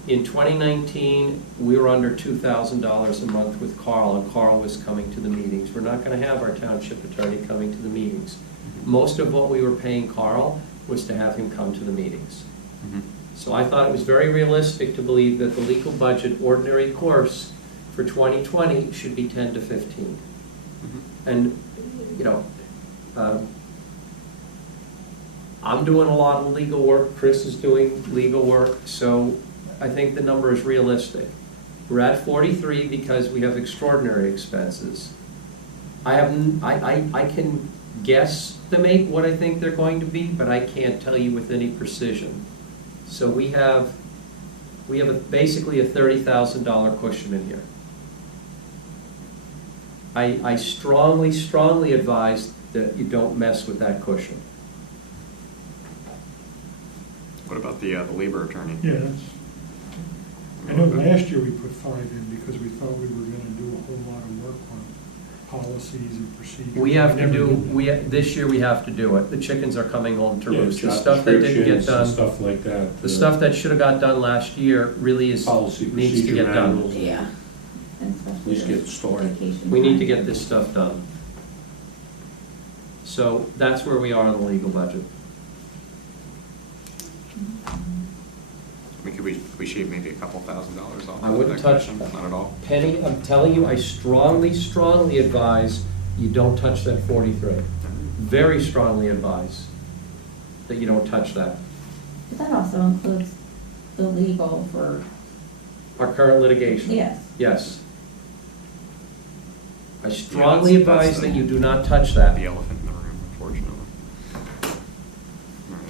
In 2019, we were under $2,000 a month with Carl, and Carl was coming to the meetings. We're not going to have our township attorney coming to the meetings. Most of what we were paying Carl was to have him come to the meetings. So I thought it was very realistic to believe that the legal budget ordinary course for 2020 should be 10 to 15. And, you know, I'm doing a lot of legal work, Chris is doing legal work, so I think the number is realistic. We're at 43 because we have extraordinary expenses. I can guesstimate what I think they're going to be, but I can't tell you with any precision. So we have basically a $30,000 cushion in here. I strongly, strongly advise that you don't mess with that cushion. What about the labor attorney? Yeah, that's, I know last year we put 5 in because we thought we were gonna do a whole lot of work on policies and procedures. We have to never do, did that. this year we have to do it. The chickens are coming home to Yeah, roost. The job stuff that didn't get descriptions and done, Stuff like that. the stuff that should have got done last year really is, Policy, needs to procedure get done. manuals. Yeah. And At especially least get the started. vacation We need to time. get this stuff done. So that's where we are on the legal budget. I mean, could we shave maybe a couple $1,000s off? I wouldn't that touch commission? that. Not at all? Penny, I'm telling you, I strongly, strongly advise you don't touch that 43. Very strongly advise that you don't touch that. But that also includes the legal for, Our current litigation. yes. Yes. I strongly that's- that's advise the- that you do not touch that. The elephant in the room, unfortunately. Right.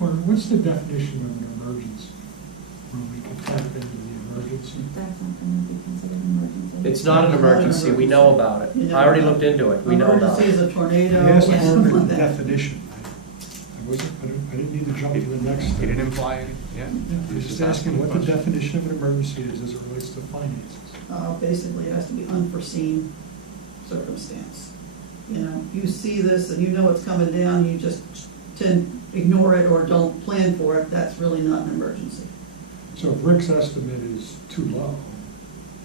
Well, what's the definition of an emergency? When we can tap into the emergency? That's not gonna be considered an emergency. It's not an emergency, we know about it. I already looked into it, we know about Emergency it. is a tornado. I asked or for something a like that. definition. I wasn't, I didn't need to jump to the next. He didn't imply, yeah. Yeah, I was just asking what the definition of an emergency is as it relates to finances. Basically, it has to be unforeseen circumstance. You know, you see this and you know it's coming down, you just tend to ignore it or don't plan for it, that's really not an emergency. So if Rick's estimate is too low,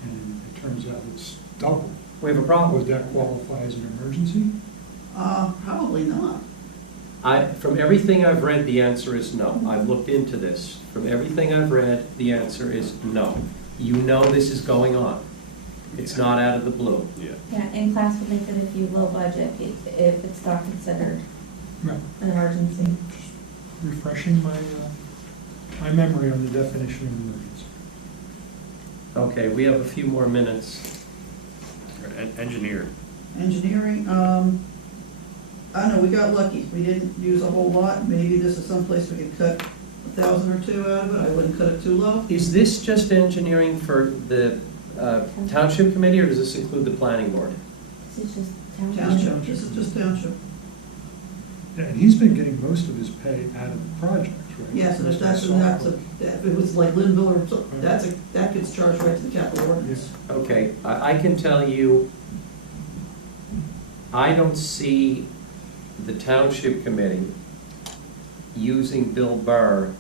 and it turns out it's double, We have a problem. would that qualify as an emergency? Probably not. From everything I've read, the answer is no. I've looked into this. From everything I've read, the answer is no. You know this is going on. It's not out of the blue. Yeah. Yeah, in class would make it if you low budget, if it's not considered No. an emergency. Refreshing my memory on the definition of emergency. Okay, we have a few more minutes. Engineer. Engineering, I don't know, we got lucky, we didn't use a whole lot, maybe this is someplace we could cut 1,000 or 2 out of it, I wouldn't cut it too low. Is this just engineering for the township committee, or does this include the planning board? This is just Township, this is just township. Yeah, and he's been getting most of his pay out of the project, right? Yes, and if Most of that's, the if it was like Linville or something, that gets charged right to the capital ordinance. Okay, I can tell you, I don't see the township committee using Bill Burr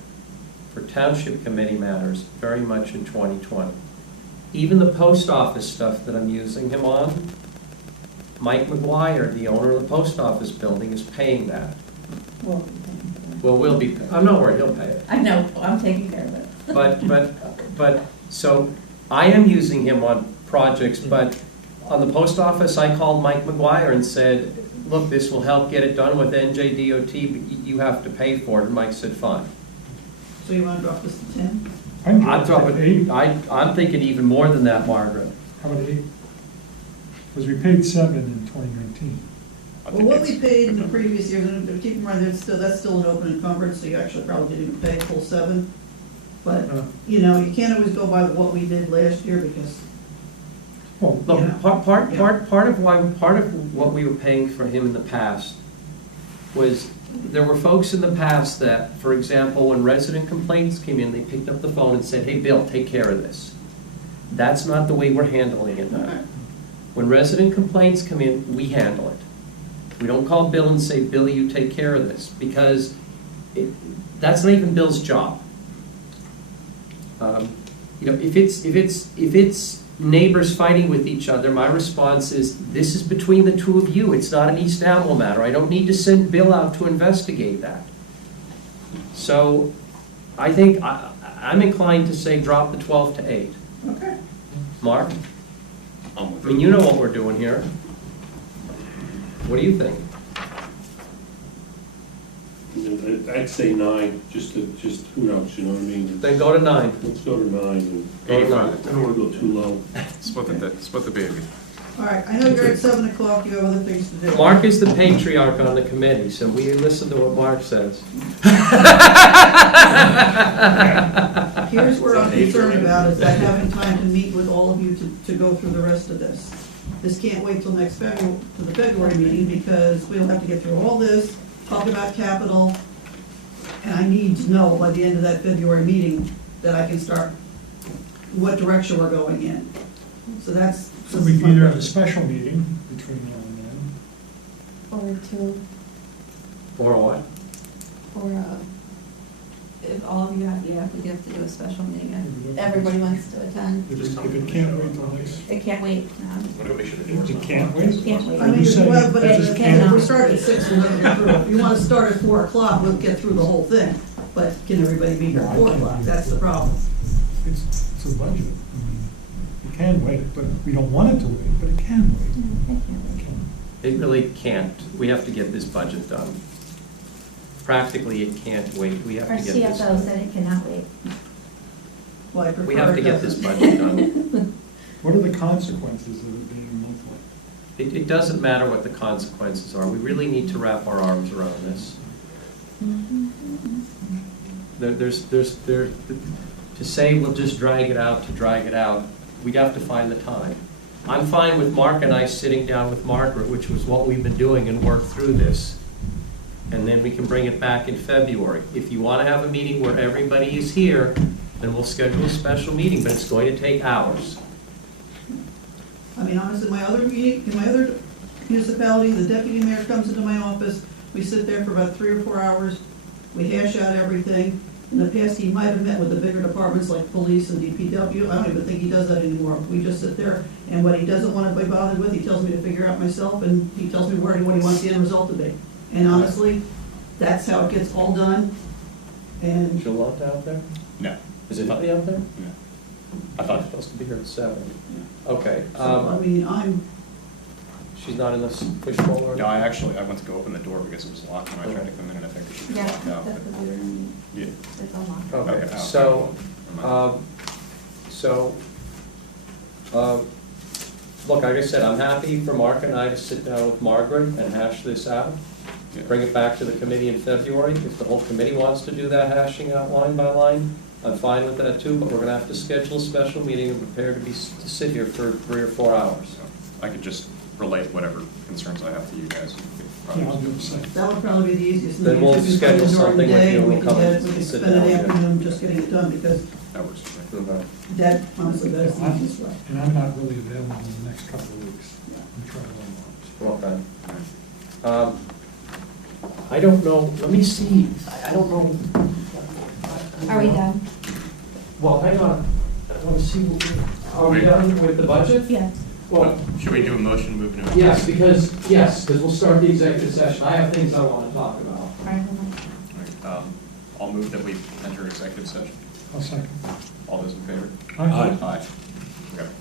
for township committee matters very much in 2020. Even the post office stuff that I'm using him on, Mike McGuire, the owner of the post office building, is paying that. Well, Well, we'll be, I'm not worried, he'll pay it. I know, I'm taking care of it. But, so I am using him on projects, but on the post office, I called Mike McGuire and said, look, this will help get it done with NJDOT, but you have to pay for it, and Mike said, fine. So you wanna drop this to 10? I'm dropping, I'm thinking even more than that, Margaret. How about 8? Because we paid 7 in 2019. I Well, think what it's- we paid in the previous years, and keep in mind, that's still an open encumbrance, so you actually probably didn't even pay full 7. But, you know, you can't always go by what we did last year, because, Well, Look, Yeah. part of what we were paying for him in the past was, there were folks in the past that, for example, when resident complaints came in, they picked up the phone and said, hey, Bill, take care of this. That's not the way we're handling it now. When resident complaints come in, we handle it. We don't call Bill and say, Bill, you take care of this, because that's not even Bill's job. You know, if it's neighbors fighting with each other, my response is, this is between the two of you. It's not an East Amwell matter. I don't need to send Bill out to investigate that. So I think I'm inclined to say drop the 12 to 8. okay. Mark? I'm with I mean, you know what we're doing here. What do you think? I'd say 9, just who knows, you know what I mean? Then go to 9. Let's go to 9, and Go to 9. I don't wanna go too low. Split the baby. All right, I know you're at 7 o'clock, you have other things to do. Mark is the patriarch on the committee, so we listen to what Mark says. Here's where I'm concerned about, is that having time to meet with all of you to go through the rest of this. This can't wait till next February, to the February meeting, because we'll have to get through all this, talk about capital, And I need to know by the end of that February meeting that I can start what direction we're going in. So that's. So we can either have a special meeting between now and then, Or two, Or what? or, if all of you have, we have to do a special meeting, if everybody wants to attend. if it can't wait till next. It can't wait, no. What do we should It can't wait? Can't wait. I mean, You say well, but it if just if can't- we're starting at 6, we'll get through. If you want to start at 4 o'clock, we'll get through the whole thing. But can everybody be here at 4 o'clock? That's the problem. It's a budget. I mean, it can wait, but we don't want it to wait, but it can wait. No, it can't wait. It really can't. We have to get this budget done. Practically, it can't wait. We have Our to get this. CFO said it cannot wait. Well, I prefer We have to it get this doesn't. budget done. What are the consequences of it being monthly? It doesn't matter what the consequences are. We really need to wrap our arms around this. To say we'll just drag it out, we'd have to find the time. I'm fine with Mark and I sitting down with Margaret, which was what we've been doing, and work through this. And then we can bring it back in February. If you want to have a meeting where everybody is here, then we'll schedule a special meeting, but it's going to take hours. I mean, honestly, in my other municipality, the deputy mayor comes into my office, we sit there for about 3 or 4 hours, we hash out everything. In the past, he might have met with the bigger departments like police and DPW, I don't even think he does that anymore. We just sit there, and what he doesn't want to be bothered with, he tells me to figure out myself, and he tells me what he wants the end result to be. And honestly, that's how it gets all done, and Is Yolanda out there? No. Is it out there? No. I thought she was supposed to be here at 7. Okay. so, I mean, She's not in this fishbowl or? No, I went to go open the door because it was locked when I tried to come in, and I think she was Yeah, locked out. that's but- what we were in, Yeah. it's unlocked. Okay, Okay. so, look, like I said, I'm happy for Mark and I to sit down with Margaret and hash this out. Yeah. Bring it back to the committee in February. If the whole committee wants to do that hashing out line by line, I'm fine with that too, but we're gonna have to schedule a special meeting and prepare to sit here for 3 or 4 hours. So I could just relate whatever concerns I have to you guys. Yeah, I'll do the same. that would probably be the easiest. Then we'll If you schedule come in during the something with day, you and we we'll can come get- and We can sit spend down, the yeah. afternoon just getting it done, because That works for me. Okay. that, honestly, that is the easiest way. And I'm not really available in the next couple of weeks. I'm traveling. Okay. I don't know, let me see, I don't know. Are we done? Well, hang on, I want to see, are we done with the budget? Yeah. Well, Should we do a motion moving to? yes, because we'll start the executive session. I have things I want to talk about. All right, hold on. All right, I'll move that we enter executive session. I'll second. All those in favor? Aye. Aye. We got it.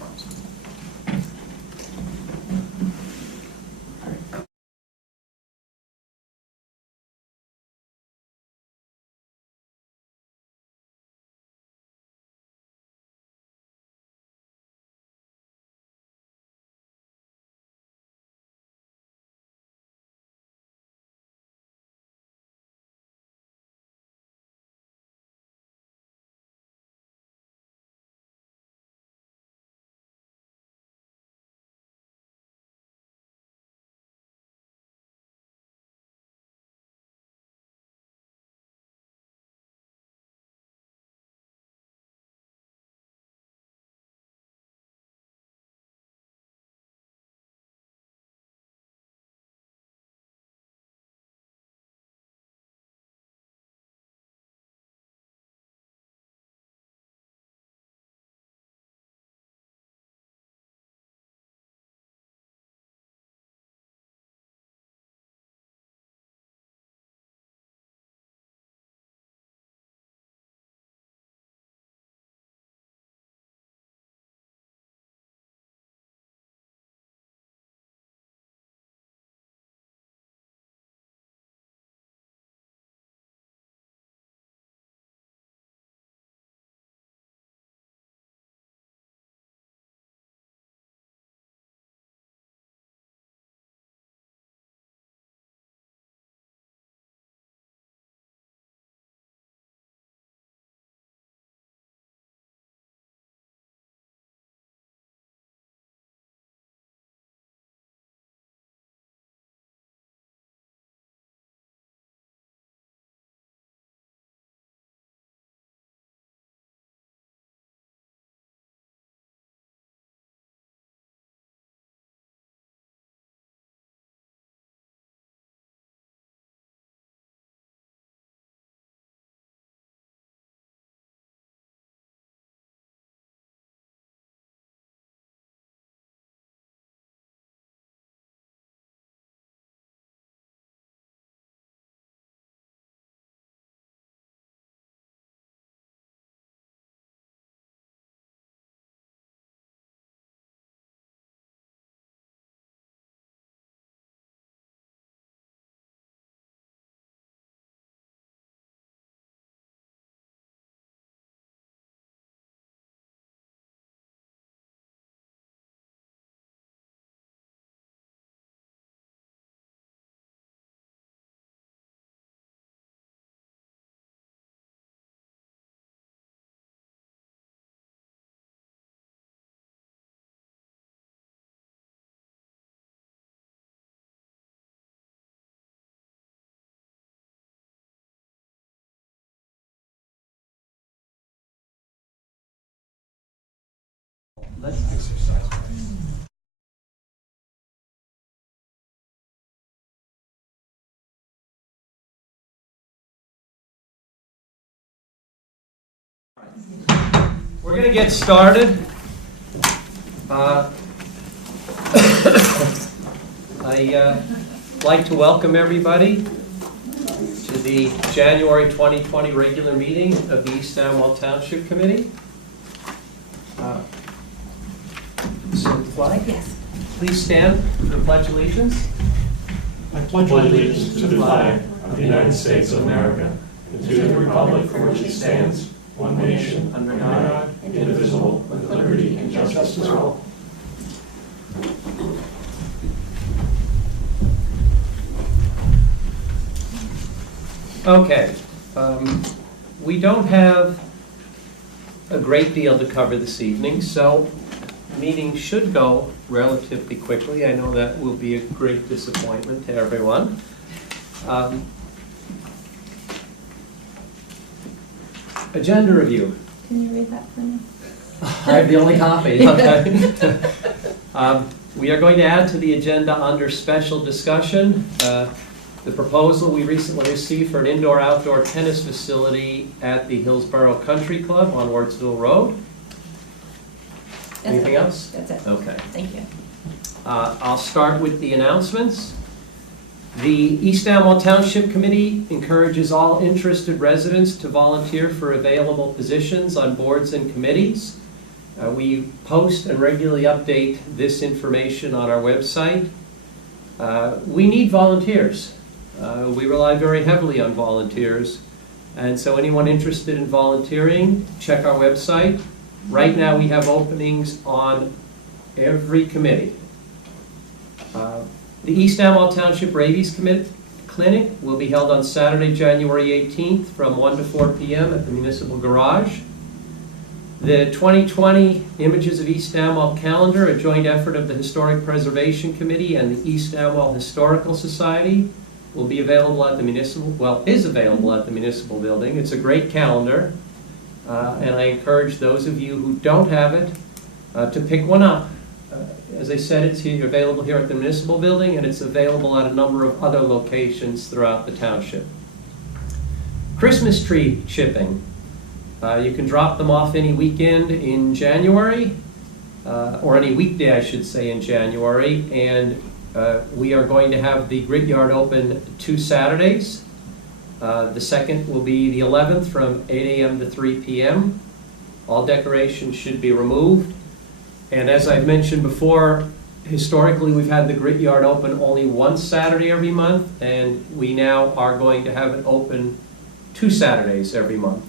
Let's exercise. We're going to get started. I'd like to welcome everybody to the January 2020 regular meeting of the East Amwell Township Committee. So, flag? Yes. Please stand for the Pledge of Allegiance. I pledge allegiance to the flag of the United States of America and to the republic for which it stands, one nation, under God, indivisible, with liberty and justice for all. Okay. We don't have a great deal to cover this evening, so the meeting should go relatively quickly. I know that will be a great disappointment to everyone. Agenda review. Can you read that for me? I have the only copy. Okay. We are going to add to the agenda under special discussion the proposal we recently received for an indoor-outdoor tennis facility at the Hillsborough Country Club on Wardsville Road. Anything else? That's it. Okay. Thank you. I'll start with the announcements. The East Amwell Township Committee encourages all interested residents to volunteer for available positions on boards and committees. We post and regularly update this information on our website. We need volunteers. We rely very heavily on volunteers. And so anyone interested in volunteering, check our website. Right now we have openings on every committee. The East Amwell Township Rabies Clinic will be held on Saturday, January 18th from 1 to 4 p.m. at the Municipal Garage. The 2020 Images of East Amwell calendar, a joint effort of the Historic Preservation Committee and the East Amwell Historical Society, will be available at the is available at the Municipal Building. It's a great calendar, and I encourage those of you who don't have it to pick one up. As I said, it's available here at the Municipal Building, and it's available at a number of other locations throughout the township. Christmas tree shipping. You can drop them off any weekend in January, or any weekday, I should say, in January, and we are going to have the Grit Yard open 2 Saturdays. The second will be the 11th from 8 a.m. to 3 p.m. All decorations should be removed. And as I've mentioned before, historically we've had the Grit Yard open only one Saturday every month, and we now are going to have it open 2 Saturdays every month,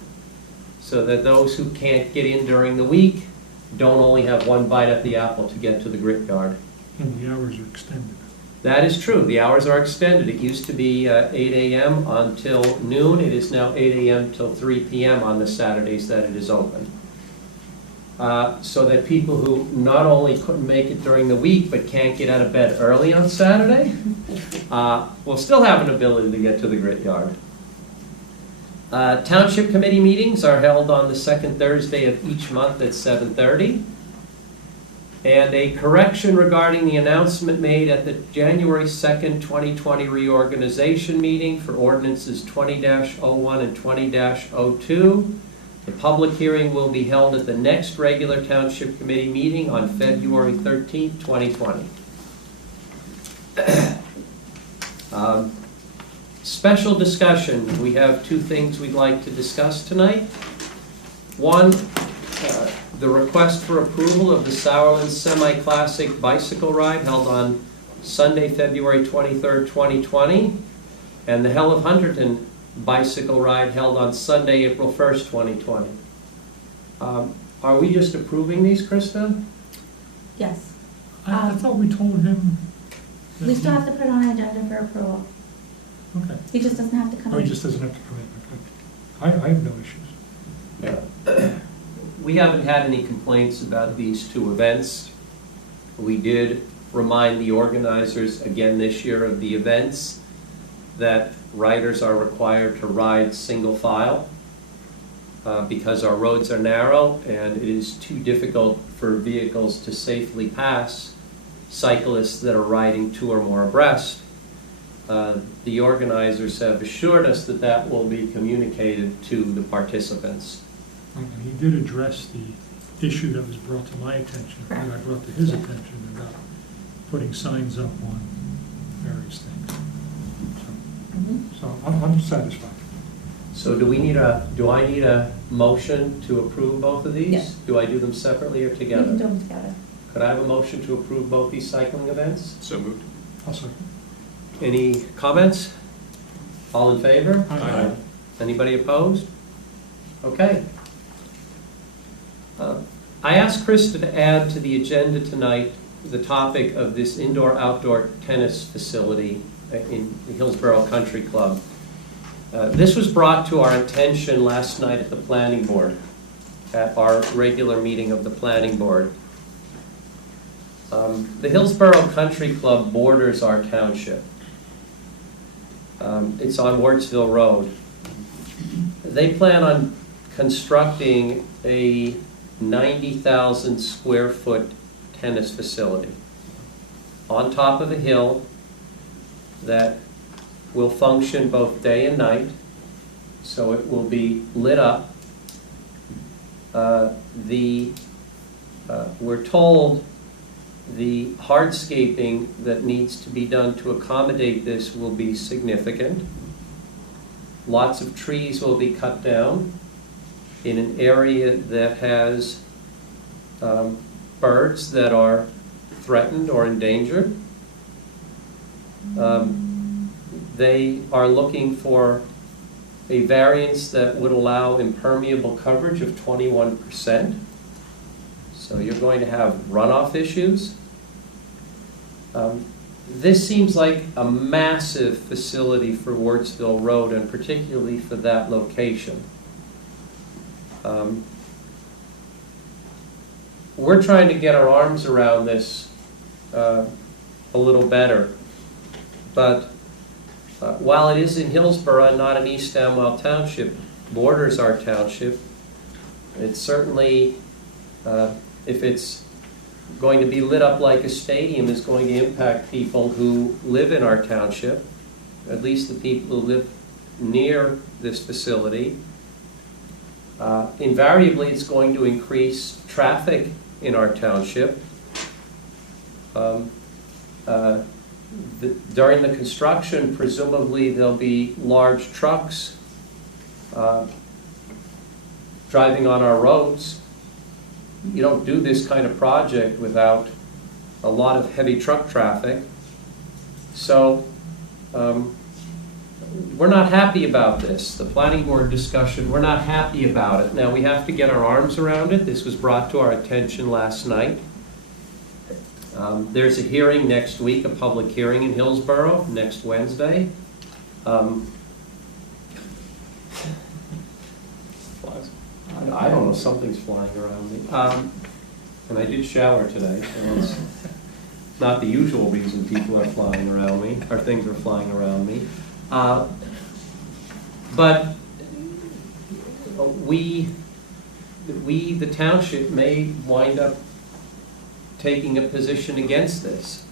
so that those who can't get in during the week don't only have one bite at the apple to get to the Grit Yard. And the hours are extended. That is true. The hours are extended. It used to be 8 a.m. until noon. It is now 8 a.m. till 3 p.m. on the Saturdays that it is open. So that people who not only couldn't make it during the week but can't get out of bed early on Saturday will still have an ability to get to the Grit Yard. Township committee meetings are held on the second Thursday of each month at 7:30. And a correction regarding the announcement made at the January 2nd, 2020 reorganization meeting for ordinances 20-01 and 20-02. The public hearing will be held at the next regular Township Committee meeting on February 13th, 2020. Special discussion. We have 2 things we'd like to discuss tonight. One, the request for approval of the Sauerland Semi-Classic Bicycle Ride held on Sunday, February 23rd, 2020, and the Hell of Hunterton Bicycle Ride held on Sunday, April 1st, 2020. Are we just approving these, Krista? Yes. I thought we told him. that We still have to put it on the agenda for approval. Okay. He just doesn't have to come Oh, in. he just doesn't have to come in. Okay. I have no issues. Yeah. We haven't had any complaints about these 2 events. We did remind the organizers again this year of the events that riders are required to ride single file because our roads are narrow and it is too difficult for vehicles to safely pass cyclists that are riding 2 or more abreast. The organizers have assured us that that will be communicated to the participants. He did address the issue that was brought to my attention, that I brought to his attention about putting signs up on various things. So I'm satisfied. So do I need a motion to approve both of these? Yes. Do I do them separately or We together? can do them together. Could I have a motion to approve both these cycling events? So moved. I'll second. Any comments? All in favor? Aye. Anybody opposed? Okay. I asked Krista to add to the agenda tonight the topic of this indoor-outdoor tennis facility in the Hillsborough Country Club. This was brought to our attention last night at the planning board, at our regular meeting of the planning board. The Hillsborough Country Club borders our township. It's on Wardsville Road. They plan on constructing a 90,000 square foot tennis facility on top of a hill that will function both day and night, so it will be lit up. We're told the hardscaping that needs to be done to accommodate this will be significant. Lots of trees will be cut down in an area that has birds that are threatened or endangered. They are looking for a variance that would allow impermeable coverage of 21%. So you're going to have runoff issues. This seems like a massive facility for Wardsville Road, and particularly for that location. We're trying to get our arms around this a little better. But while it is in Hillsborough and not in East Amwell Township, borders our township, it's certainly, if it's going to be lit up like a stadium, is going to impact people who live in our township, at least the people who live near this facility. Invariably, it's going to increase traffic in our township. During the construction, presumably there'll be large trucks driving on our roads. You don't do this kind of project without a lot of heavy truck traffic. So we're not happy about this. The planning board discussion, we're not happy about it. Now, we have to get our arms around it. This was brought to our attention last night. There's a hearing next week, a public hearing in Hillsborough next Wednesday. I don't know, something's flying around me. And I did shower today, so it's not the usual reason people are flying around me, or things are flying around me. But we, the township, may wind up taking a position against this.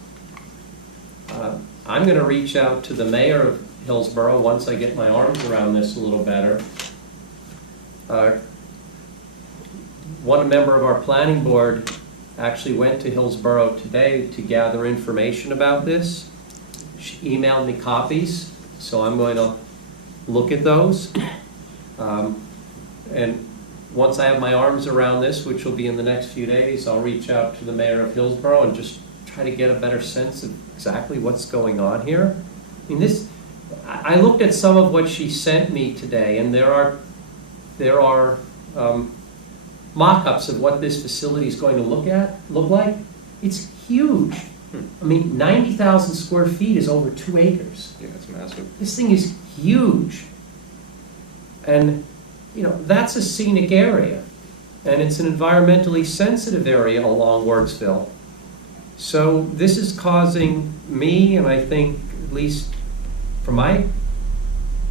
I'm going to reach out to the mayor of Hillsborough once I get my arms around this a little better. One member of our planning board actually went to Hillsborough today to gather information about this. She emailed me copies, so I'm going to look at those. And once I have my arms around this, which will be in the next few days, I'll reach out to the mayor of Hillsborough and just try to get a better sense of exactly what's going on here. I mean, I looked at some of what she sent me today, and there are mock-ups of what this facility is going to look like. It's huge. I mean, 90,000 square feet is over 2 acres. Yeah, it's massive. This thing is huge. And, you know, that's a scenic area. And it's an environmentally sensitive area along Wardsville. So this is causing me, and I think, at least from my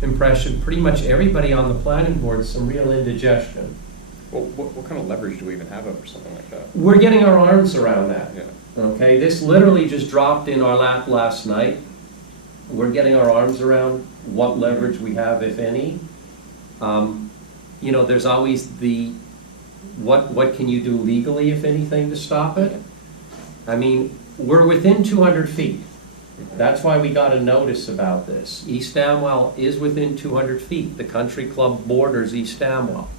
impression, pretty much everybody on the planning board, some real indigestion. Well, what kind of leverage do we even have over something like that? We're getting our arms around that. Yeah. Okay, this literally just dropped in our lap last night. We're getting our arms around what leverage we have, if any. You know, there's always the, what can you do legally, if anything, to stop it? I mean, we're within 200 feet. That's why we got a notice about this. East Amwell is within 200 feet. The country club borders East Amwell.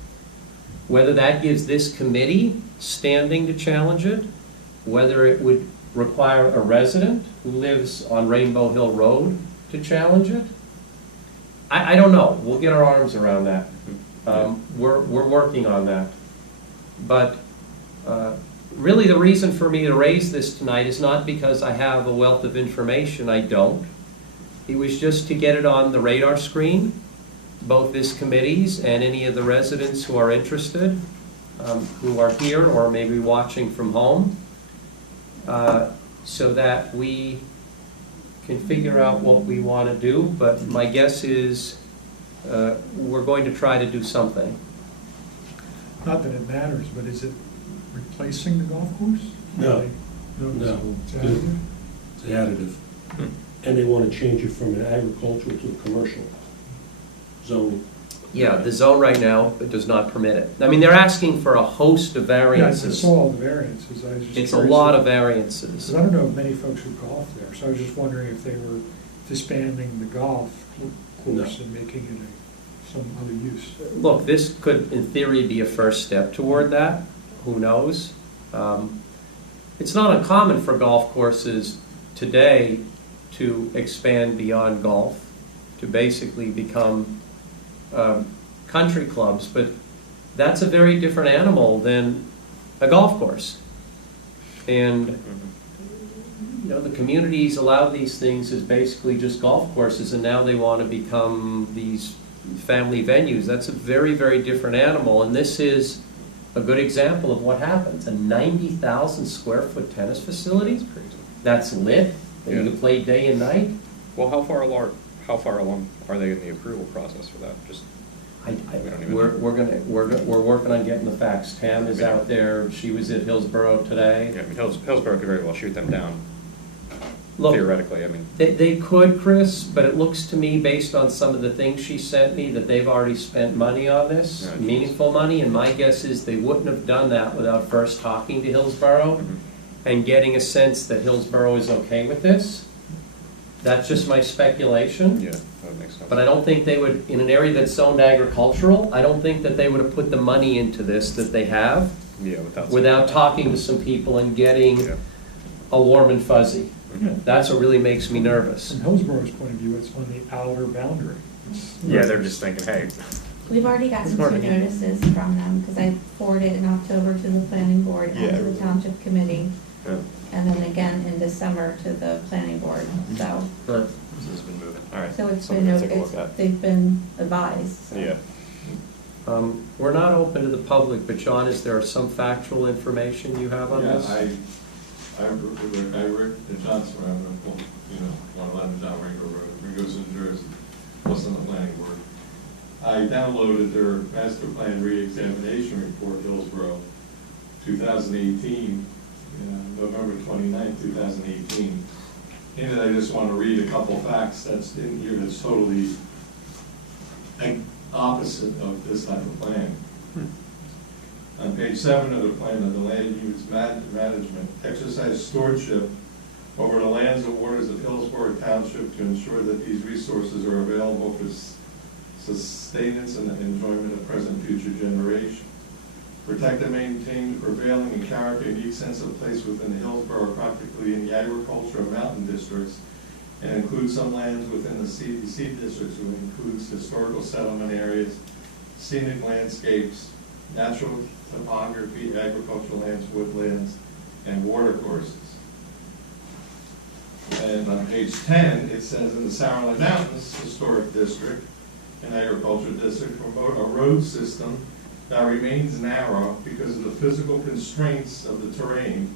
Whether that gives this committee standing to challenge it, whether it would require a resident who lives on Rainbow Hill Road to challenge it, I don't know. We'll get our arms around that. We're working on that. But really the reason for me to raise this tonight is not because I have a wealth of information. I don't. It was just to get it on the radar screen, both this committee's and any of the residents who are interested, who are here or maybe watching from home, so that we can figure out what we want to do. But my guess is we're going to try to do something. Not that it matters, but is it replacing the golf course? No. No. It's additive. It's additive. And they want to change it from an agricultural to a commercial zoning. Yeah, the zone right now does not permit it. I mean, they're asking for a host of Yeah, I variances. saw all the variances. I was just It's a curious lot if- of variances. Because I don't know of many folks who golf there, so I was just wondering if they were disbanding the golf course and making it some other use. Look, this could, in theory, be a first step toward that. Who knows? It's not uncommon for golf courses today to expand beyond golf, to basically become country clubs, but that's a very different animal than a golf course. And you know, the communities allowed these things as basically just golf courses, and now they want to become these family venues. That's a very, very different animal, and this is a good example of what happens. A 90,000 square foot tennis facility that's lit, that you can play day and night. Well, how far along are they in the approval process for that? Just We're working on getting the facts. Tam is out there. She was at Hillsborough today. yeah, I mean, Hillsborough could very well shoot them down. Look, Theoretically, I mean. They could, Chris, but it looks to me, based on some of the things she sent me, that they've already spent money on this, Yeah, meaningful money, and my guess is they wouldn't have done that without first talking to Hillsborough and getting a sense that Hillsborough is okay with this. That's just my speculation. Yeah, that makes sense. But I don't think they would, in an area that's zoned agricultural, I don't think that they would have put the money into this that they have Yeah, without talking to some people and getting Yeah. a warm and fuzzy. Yeah. That's what really makes me nervous. From Hillsborough's point of view, it's on the outer boundary. Yeah, they're just thinking, hey, We've already gotten Smart two again. notices from them, because I forwarded in October to the planning board and to the township committee, yeah, and then again in December to the planning board, so. But this has been moving. All right. So it's something been, to take a look at. they've been advised. So. Yeah. we're not open to the public, but John, is there some factual information you have on Yeah, this? I work in Johnson, I'm gonna pull, 111 John Ringo Road, Ringo's in Jersey, plus on the planning board. I downloaded their master plan re-examination report, Hillsborough, 2018, November 29th, 2018. In it, I just want to read a couple facts that's in here that's totally opposite of this type of plan. On page 7 of the plan of the land use management, exercise stewardship over the lands and waters of Hillsborough Township to ensure that these resources are available for sustenance and enjoyment of present and future generations. Protect and maintain the prevailing and character unique sense of place within the Hillsborough, practically in the agriculture and mountain districts, and include some lands within the sea districts, which includes historical settlement areas, scenic landscapes, natural topography, agricultural lands, woodlands, and water courses. And on page 10, it says in the Saraland Mountains Historic District and Agricultural District, promote a road system that remains narrow because of the physical constraints of the terrain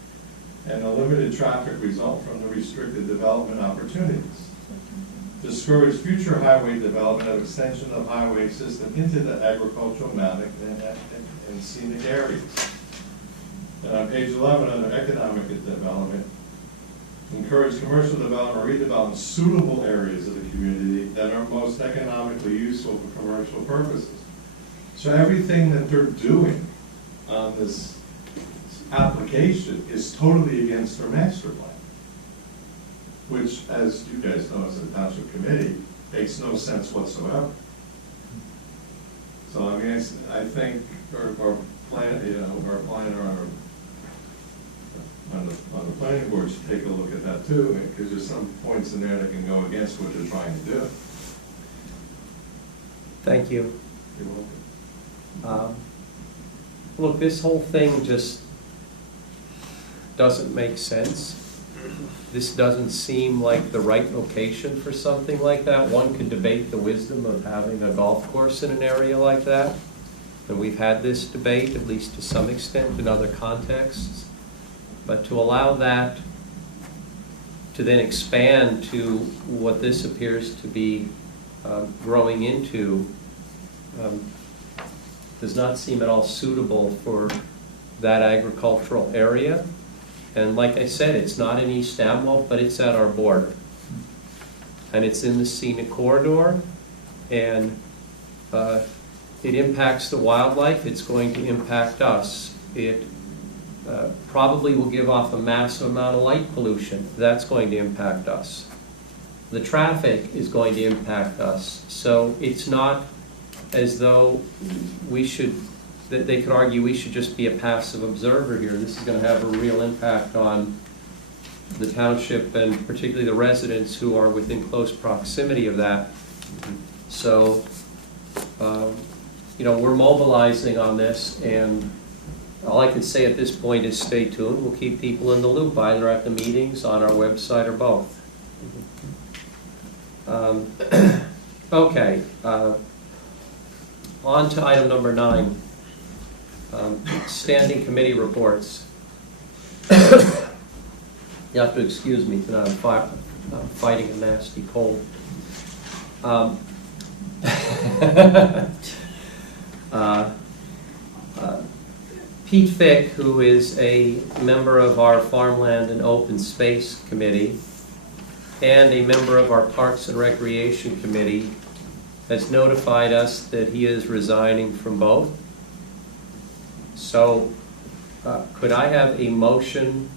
and the limited traffic result from the restricted development opportunities. discourage future highway development of extension of highway system into the agricultural, mountain, and scenic areas. And on page 11, under economic development, encourage commercial development or redevelopment suitable areas of the community that are most economically useful for commercial purposes. So everything that they're doing on this application is totally against their master plan, which, as you guys know, as a township committee, makes no sense whatsoever. So I mean, I think our plan, you know, our planner on the planning board should take a look at that too, because there's some points in there that can go against what they're trying to do. Thank you. You're welcome. Look, this whole thing just doesn't make sense. This doesn't seem like the right location for something like that. One could debate the wisdom of having a golf course in an area like that. And we've had this debate, at least to some extent, in other contexts. But to allow that to then expand to what this appears to be growing into does not seem at all suitable for that agricultural area. And like I said, it's not in East Amwell, but it's at our border. And it's in the scenic corridor, and it impacts the wildlife. It's going to impact us. It probably will give off a massive amount of light pollution. That's going to impact us. The traffic is going to impact us. So it's not as though we should, that they could argue we should just be a passive observer here. This is going to have a real impact on the township and particularly the residents who are within close proximity of that. So, you know, we're mobilizing on this, and all I can say at this point is stay tuned. We'll keep people in the loop, either at the meetings, on our website, or both. Okay. On to item number 9. Standing committee reports. You have to excuse me tonight, I'm fighting a nasty cold. Pete Fick, who is a member of our Farmland and Open Space Committee and a member of our Parks and Recreation Committee, has notified us that he is resigning from both. So, could I have a motion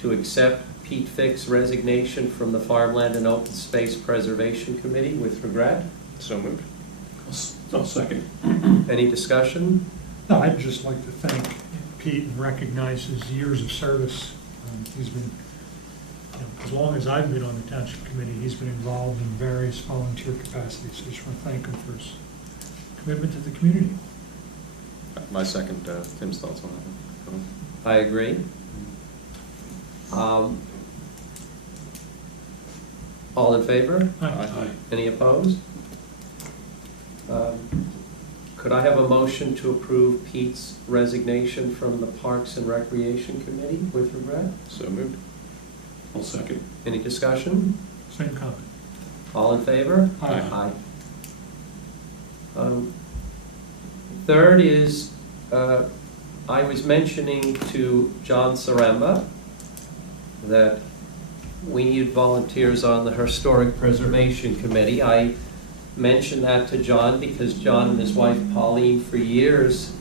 to accept Pete Fick's resignation from the Farmland and Open Space Preservation Committee with regret? So moved. I'll second. Any discussion? No, I'd just like to thank Pete and recognize his years of service. He's been, you know, as long as I've been on the township committee, he's been involved in various volunteer capacities. So I just want to thank him for his commitment to the community. My second, Tim's thoughts on that one. I agree. All in favor? Aye. Any opposed? Could I have a motion to approve Pete's resignation from the Parks and Recreation Committee with regret? So moved. I'll second. Any discussion? Same comment. All in favor? Aye. Third is, I was mentioning to John Saramba that we need volunteers on the Historic Preservation Committee. I mentioned that to John because John and his wife Pauline for years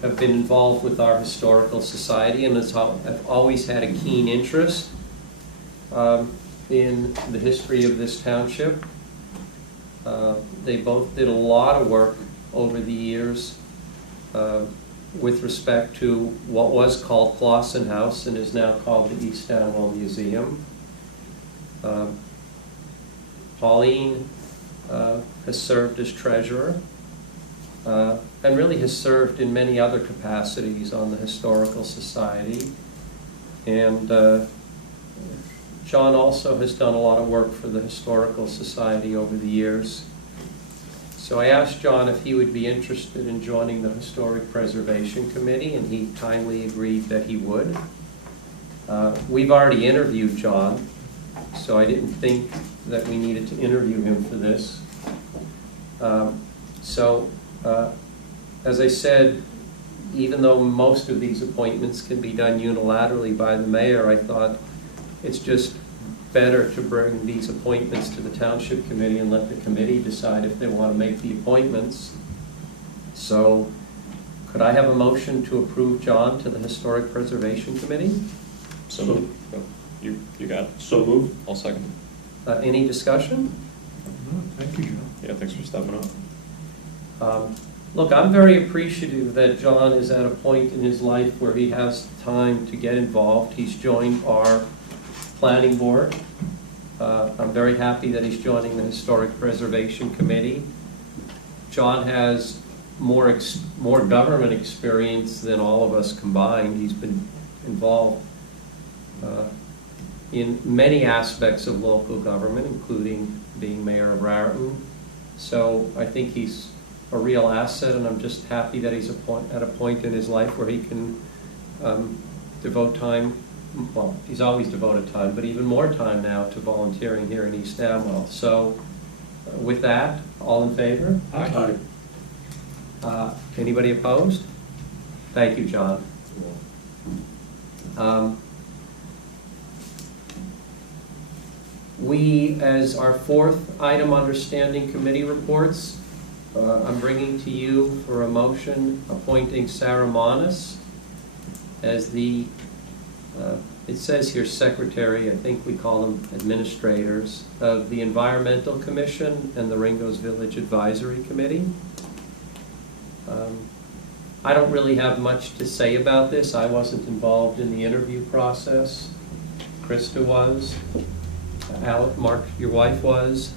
have been involved with our Historical Society and have always had a keen interest in the history of this township. They both did a lot of work over the years with respect to what was called Clausen House and is now called the East Amwell Museum. Pauline has served as treasurer and really has served in many other capacities on the Historical Society. And John also has done a lot of work for the Historical Society over the years. So I asked John if he would be interested in joining the Historic Preservation Committee, and he kindly agreed that he would. We've already interviewed John, so I didn't think that we needed to interview him for this. As I said, even though most of these appointments can be done unilaterally by the mayor, I thought it's just better to bring these appointments to the township committee and let the committee decide if they want to make the appointments. So could I have a motion to approve John to the Historic Preservation Committee? So moved. Oh, you got it? So moved. I'll second. Any discussion? No, thank you, John. Yeah, thanks for stepping up. Look, I'm very appreciative that John is at a point in his life where he has time to get involved. He's joined our planning board. I'm very happy that he's joining the Historic Preservation Committee. John has more government experience than all of us combined. He's been involved in many aspects of local government, including being mayor of Raritan. So I think he's a real asset, and I'm just happy that he's at a point in his life where he can devote time. Well, he's always devoted time, but even more time now to volunteering here in East Amwell. So with that, all in favor? Aye. Anybody opposed? Thank you, John. We, as our fourth item under standing committee reports, I'm bringing to you for a motion appointing Sarah Monis as the, it says here secretary, I think we call them administrators, of the Environmental Commission and the Ringo's Village Advisory Committee. I don't really have much to say about this. I wasn't involved in the interview process. Krista was. Mark, your wife was.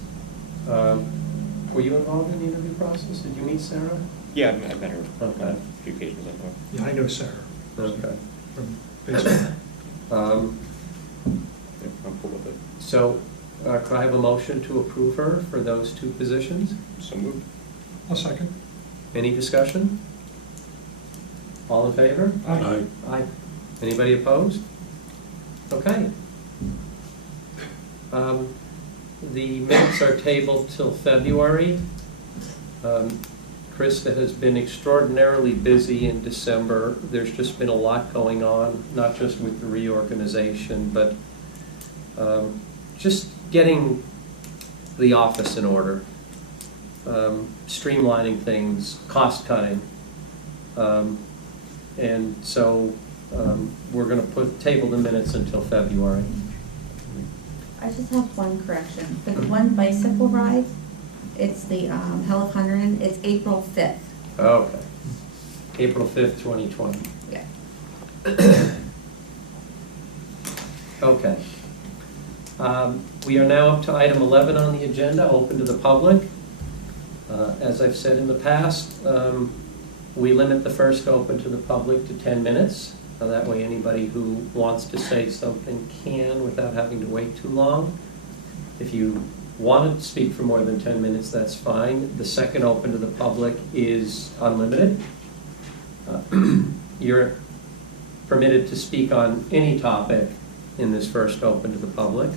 Were you involved in the interview process? Did you meet Sarah? Yeah, I've met her Okay. a few occasions, I think. Yeah, I know Sarah Okay. from Facebook. Yeah, I'm cool with it. So, could I have a motion to approve her for those two positions? So moved. I'll second. Any discussion? All in favor? Aye. Aye. Anybody opposed? Okay. The minutes are tabled till February. Krista has been extraordinarily busy in December. There's just been a lot going on, not just with the reorganization, but just getting the office in order, streamlining things, cost cutting. And so we're going to table the minutes until February. I just have one correction. For the one bicycle ride, it's the Hell of Hunterdon, it's April 5th. Okay. April 5th, 2020. Yeah. Okay. We are now up to item 11 on the agenda, open to the public. As I've said in the past, we limit the first open to the public to 10 minutes. That way anybody who wants to say something can without having to wait too long. If you want to speak for more than 10 minutes, that's fine. The second open to the public is unlimited. You're permitted to speak on any topic in this first open to the public.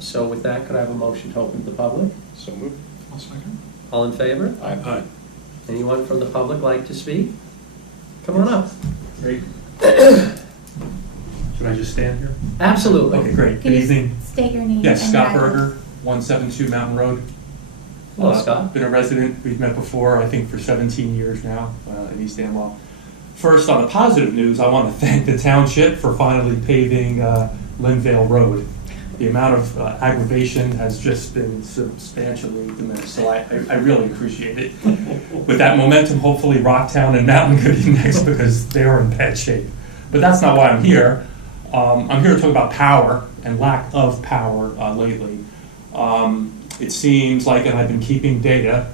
So with that, could I have a motion to open to the public? So moved. I'll second. All in favor? Aye. Anyone from the public like to speak? Come on up. Great. Should I just stand here? Absolutely. Okay, great. Can Good you evening. state your name? Yes, and Scott your address? Berger, 172 Mountain Road. Hello, Scott. Been a resident, we've met before, I think for 17 years now in East Amwell. First, on the positive news, I want to thank the township for finally paving Linvale Road. The amount of aggravation has just been substantially diminished, so I really appreciate it. With that momentum, hopefully Rocktown and Mountain could be next because they are in bad shape. But that's not why I'm here. I'm here to talk about power and lack of power lately. It seems like, and I've been keeping data,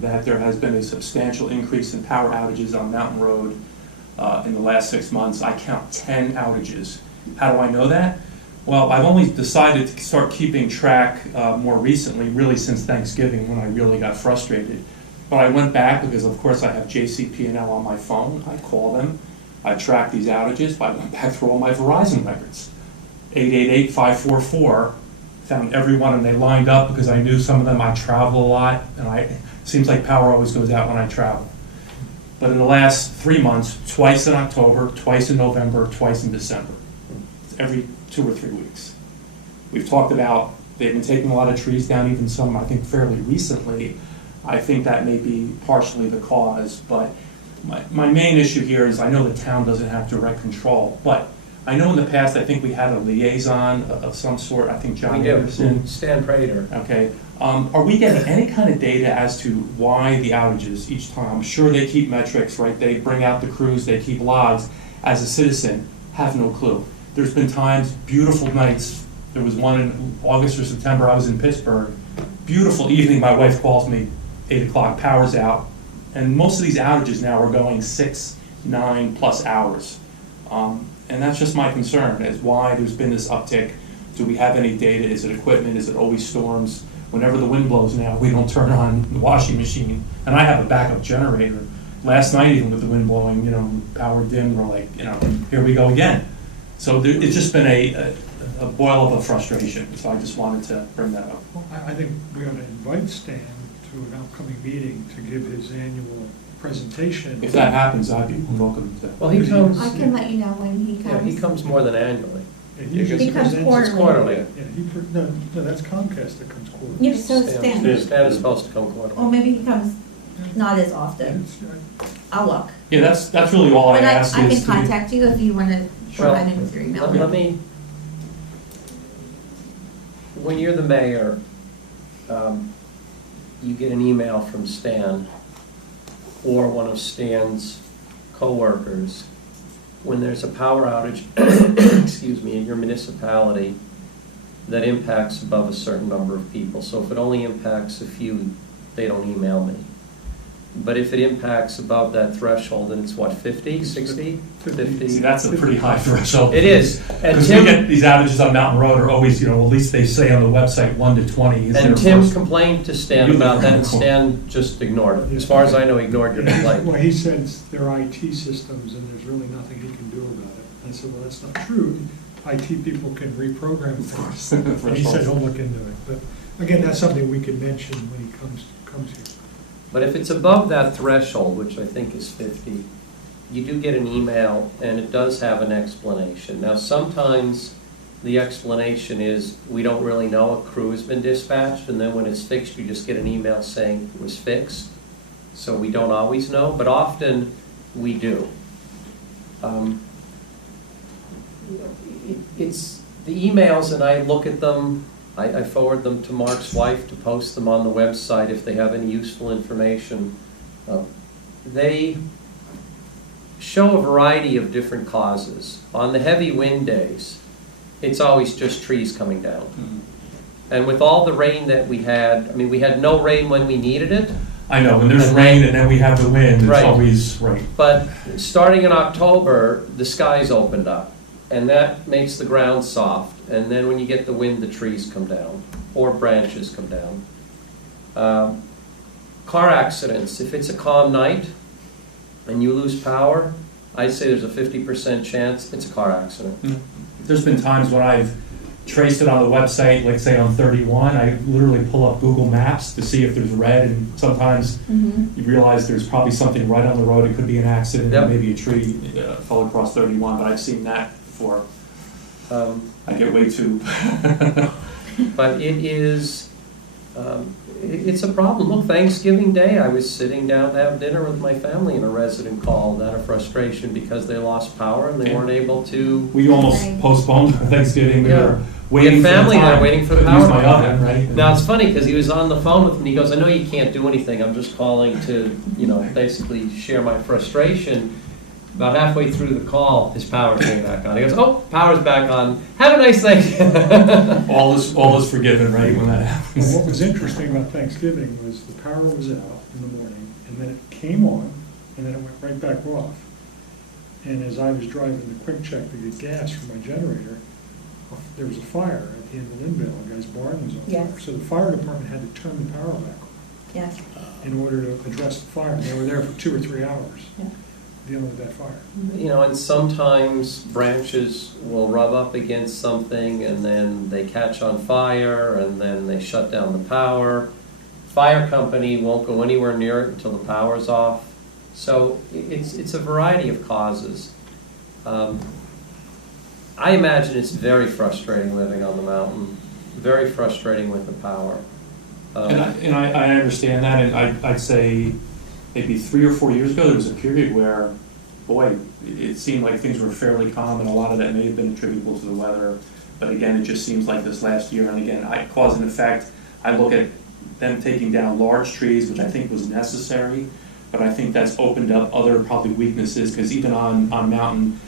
that there has been a substantial increase in power outages on Mountain Road in the last 6 months. I count 10 outages. How do I know that? Well, I've only decided to start keeping track more recently, really since Thanksgiving when I really got frustrated. But I went back because, of course, I have JCP&L on my phone. I call them. I track these outages, but I went back through all my Verizon records. 888-544, found everyone, and they lined up because I knew some of them. I travel a lot, and it seems like power always goes out when I travel. But in the last 3 months, twice in October, twice in November, twice in December, every 2 or 3 weeks. We've talked about, they've been taking a lot of trees down, even some, I think, fairly recently. I think that may be partially the cause, but my main issue here is I know the town doesn't have direct control, but I know in the past, I think we had a liaison of some sort, I think John We do. Anderson. Stan Prater. Okay. Are we getting any kind of data as to why the outages each time? I'm sure they keep metrics, right? They bring out the crews, they keep logs. As a citizen, have no clue. There's been times, beautiful nights. There was one in August or September, I was in Pittsburgh. Beautiful evening, my wife calls me, 8 o'clock, power's out. And most of these outages now are going 6, 9+ hours. And that's just my concern, is why there's been this uptick. Do we have any data? Is it equipment? Is it always storms? Whenever the wind blows now, we don't turn on the washing machine. And I have a backup generator. Last night, even with the wind blowing, power dimmed, we're like, here we go again. So it's just been a boil of a frustration. So I just wanted to bring that up. Well, I think we ought to invite Stan to an upcoming meeting to give his annual presentation. If that happens, I'd be welcome to. Well, he comes, I can let you know when he yeah, comes. he comes more than annually. Yeah, He usually comes presents- quarterly. It's quarterly. Yeah, no, that's Comcast that comes quarterly. Yeah, so is Stan. Stan is supposed to come quarterly. Or maybe he comes not as Yeah, often. it's- I'll look. Yeah, that's really all I But ask I is can to be- contact you if you want to provide me with your email. Let me, when you're the mayor, you get an email from Stan or one of Stan's coworkers when there's a power outage, excuse me, in your municipality that impacts above a certain number of people. So if it only impacts a few, they don't email me. But if it impacts above that threshold, then it's what, 50, 60, 50? See, that's a pretty high threshold. It is. And Because we Tim, get these outages on Mountain Road are always, at least they say on the website 1 to 20 is their and Tim first. complained to Stan about that, and Stan just ignored it. As far as I know, he ignored your complaint. Well, he says they're IT systems and there's really nothing he can do about it. I said, well, that's not true. IT people can reprogram things. And he said he'll look into it. But again, that's something we could mention when he comes here. But if it's above that threshold, which I think is 50, you do get an email, and it does have an explanation. Now, sometimes the explanation is, we don't really know, a crew has been dispatched, and then when it's fixed, you just get an email saying it was fixed. So we don't always know, but often we do. It's the emails, and I look at them, I forward them to Mark's wife to post them on the website if they have any useful information. They show a variety of different causes. On the heavy wind days, it's always just trees coming down. Mhm. And with all the rain that we had, we had no rain when we needed it, I know, when there's rain and then we have the wind, it's Right. always right. but starting in October, the skies opened up, and that makes the ground soft. And then when you get the wind, the trees come down, or branches come down. Car accidents, if it's a calm night and you lose power, I'd say there's a 50% chance it's a car accident. There's been times when I've traced it on the website, like say on 31, I literally pull up Google Maps to see if there's red, and sometimes you realize there's probably something right on the road. It could be an accident, Yep. maybe a tree fell across 31, but I've seen that before. I get way too. But it is, it's a problem. Look, Thanksgiving Day, I was sitting down to have dinner with my family, and a resident called out of frustration because they lost power and they weren't able to. We almost postponed Thanksgiving. We Yeah. were We had waiting for the family there time. waiting for the Couldn't use power. my oven, right? Now, it's funny because he was on the phone with me. He goes, I know you can't do anything. I'm just calling to, basically share my frustration. About halfway through the call, his power came back on. He goes, oh, power's back on. Have a nice Thanksgiving. all is forgiven, right, when that Well, happens. what was interesting about Thanksgiving was the power was out in the morning, and then it came on, and then it went right back off. And as I was driving the Quick Check to get gas for my generator, there was a fire at the end of Linville. A guy's barn was on fire. Yes. So the fire department had to turn the power back on Yes. in order to address the fire. And they were there for 2 or 3 hours. Yeah. dealing with that fire. You know, and sometimes branches will rub up against something and then they catch on fire and then they shut down the power. Fire company won't go anywhere near it until the power's off. So it's a variety of causes. I imagine it's very frustrating living on the mountain, very frustrating with the power. And I understand that, and I'd say maybe 3 or 4 years ago, there was a period where, boy, it seemed like things were fairly calm, and a lot of that may have been attributable to the weather. But again, it just seems like this last year, and again, cause and effect, I look at them taking down large trees, which I think was necessary, but I think that's opened up other probably weaknesses, because even on mountain,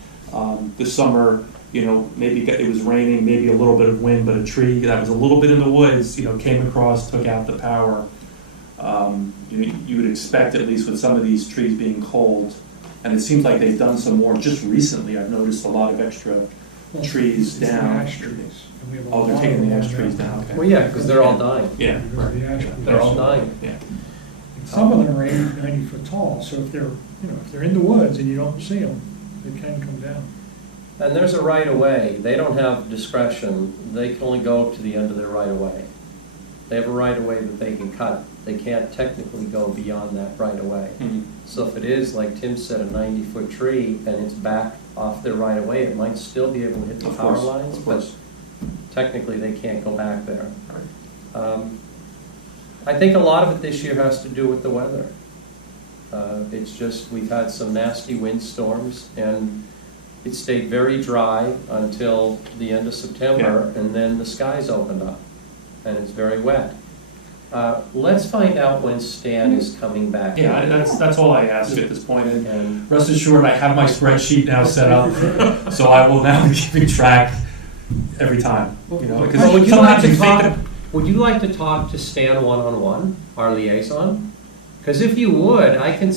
this summer, you know, maybe it was raining, maybe a little bit of wind, but a tree that was a little bit in the woods, you know, came across, took out the power. You would expect, at least with some of these trees being cold, and it seems like they've done some more just recently. I've noticed a lot of extra trees It's the down. ash trees. And we have a Oh, they're lot taking of the them ash trees now. down, okay. Well, yeah, because they're all dying. Yeah, Because of the ash trees. They're all dying. yeah. And some of them are 80, 90 foot tall, so if they're, if they're in the woods and you don't see them, they can come down. And there's a right of way. They don't have discretion. They can only go up to the end of their right of way. They have a right of way that they can cut. They can't technically go beyond that right of way. Mhm. So if it is, like Tim said, a 90-foot tree and it's back off their right of way, it might still be able to hit the Of power course, lines, of but course. technically they can't go back there. Right. I think a lot of it this year has to do with the weather. It's just, we've had some nasty windstorms, and it stayed very dry until the end of September, and then the skies opened up, and it's very wet. Let's find out when Stan is coming back. Yeah, that's all I ask at this point. And And rest assured, I have my spreadsheet now set up, so I will now be keeping track every time, you know, because Well, would you sometimes like to you think talk, would you like to talk to Stan one-on-one, our liaison? Because if you would, I can.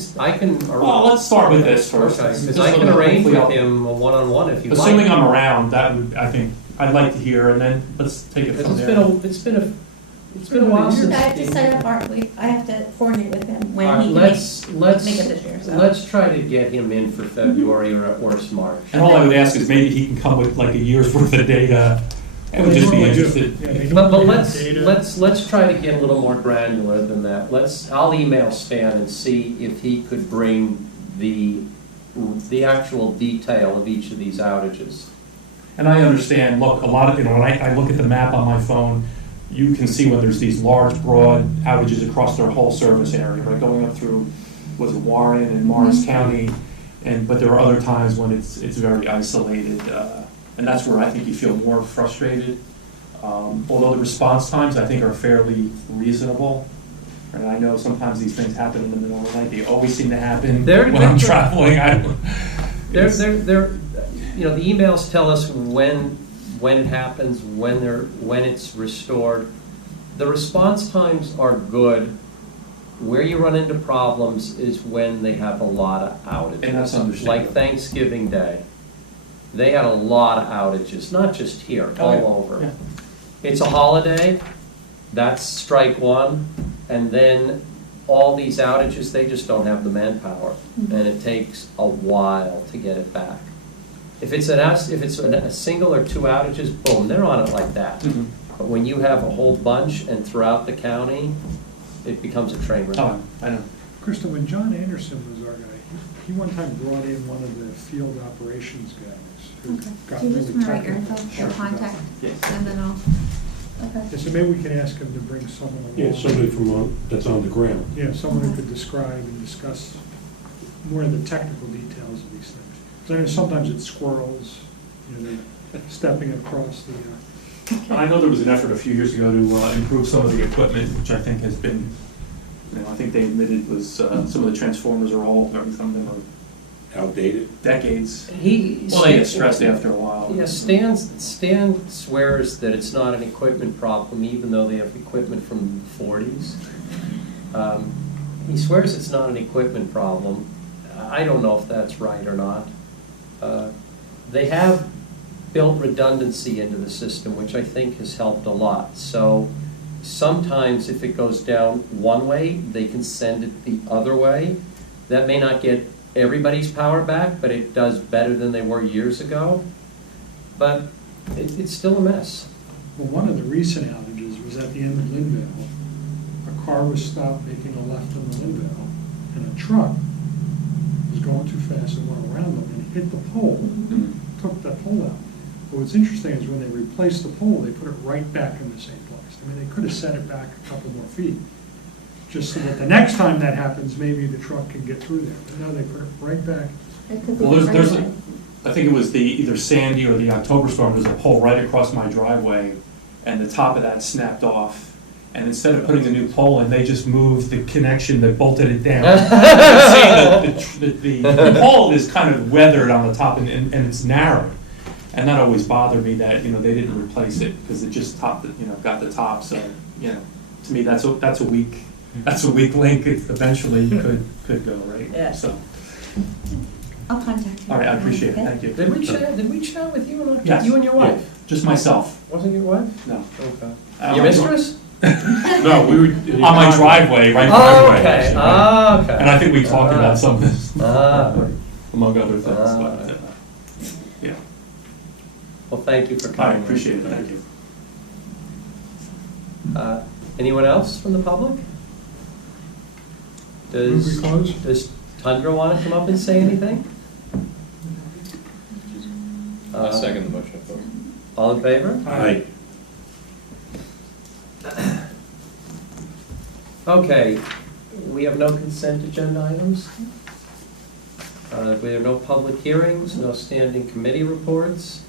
Well, let's start with this first. Okay, because Just I so can that arrange hopefully with I'll- him a one-on-one if you like. Assuming I'm around, that would, I think, I'd like to hear, and then let's take it Because from it's there. it's been a while since. I have to set up I have to coordinate with him All when right, he can let's make it this year, so. let's try to get him in for February or at worst March. And all I would ask is maybe he can come with like a year's worth of data. I would just be interested. Yeah, they But normally have let's data. try to get a little more granular than that. I'll email Stan and see if he could bring the actual detail of each of these outages. And I understand, look, a lot of, when I look at the map on my phone, you can see when there's these large, broad outages across their whole service area, right, going up through, was it Warren and Morris County, but there are other times when it's very isolated, and that's where I think you feel more frustrated. Although the response times, I think, are fairly reasonable. And I know sometimes these things happen in the middle of the night. They always seem to happen when I'm traveling. The emails tell us when it happens, when it's restored. The response times are good. Where you run into problems is when they have a lot of outages. And that's understandable. Like Thanksgiving Day. They had a lot of outages, not just here, all over. Yeah. It's a holiday, that's strike one, and then all these outages, they just don't have the manpower, and it takes a while to get it back. If it's a single or two outages, boom, they're on it like that. Mhm. But when you have a whole bunch and throughout the county, it becomes a train wreck. Oh, I know. Krista, when John Anderson was our guy, he one time brought in one of the field operations guys who Okay. got Do you really just want to write your technical. info, your contact, Yes. and then I'll, okay. Yeah, so maybe we can ask him to bring someone along. Yeah, somebody from, that's on the ground. Yeah, someone who could describe and discuss more of the technical details of these things. Because I know sometimes it's squirrels, they're stepping across the, I know there was an effort a few years ago to improve some of the equipment, which I think has been, I think they admitted was, some of the transformers are all, some of them are Outdated. decades. Well, they get stressed after a while. Yeah, Stan swears that it's not an equipment problem, even though they have equipment from the 40s. He swears it's not an equipment problem. I don't know if that's right or not. They have built redundancy into the system, which I think has helped a lot. So sometimes if it goes down one way, they can send it the other way. That may not get everybody's power back, but it does better than they were years ago. But it's still a mess. Well, one of the recent outages was at the end of Linville. A car was stopped making a left on the Linville, and a truck was going too fast and went around them and hit the pole, took that pole out. But what's interesting is when they replaced the pole, they put it right back in the same place. I mean, they could have set it back a couple more feet, just so that the next time that happens, maybe the truck can get through there. But no, they put it right back. It could be Well, there's right. I think it was either Sandy or the October storm, there's a pole right across my driveway, and the top of that snapped off. And instead of putting a new pole in, they just moved the connection that bolted it down. You can see the pole is kind of weathered on the top, and it's narrowed. And that always bothered me that, they didn't replace it, because it just got the top, so, to me, that's a weak link. It eventually could go, right? Yeah. So, I'll contact you. all right, I appreciate it, Okay. thank you. Did we chat with you or not? Yes. You and your wife? Yeah, just myself, Wasn't your wife? no. Okay. Your mistress? No, we were. On my driveway, right Oh, driveway. okay. Right. Okay. And I think we talked about some of this, among other things, Ah. but, yeah. Well, thank you for I coming. appreciate it, thank you. Anyone else from the public? Move we close? Does Tundra want to come up and say anything? I second the motion, of course. All in favor? Aye. Okay, we have no consent agenda items. We have no public hearings, no standing committee reports.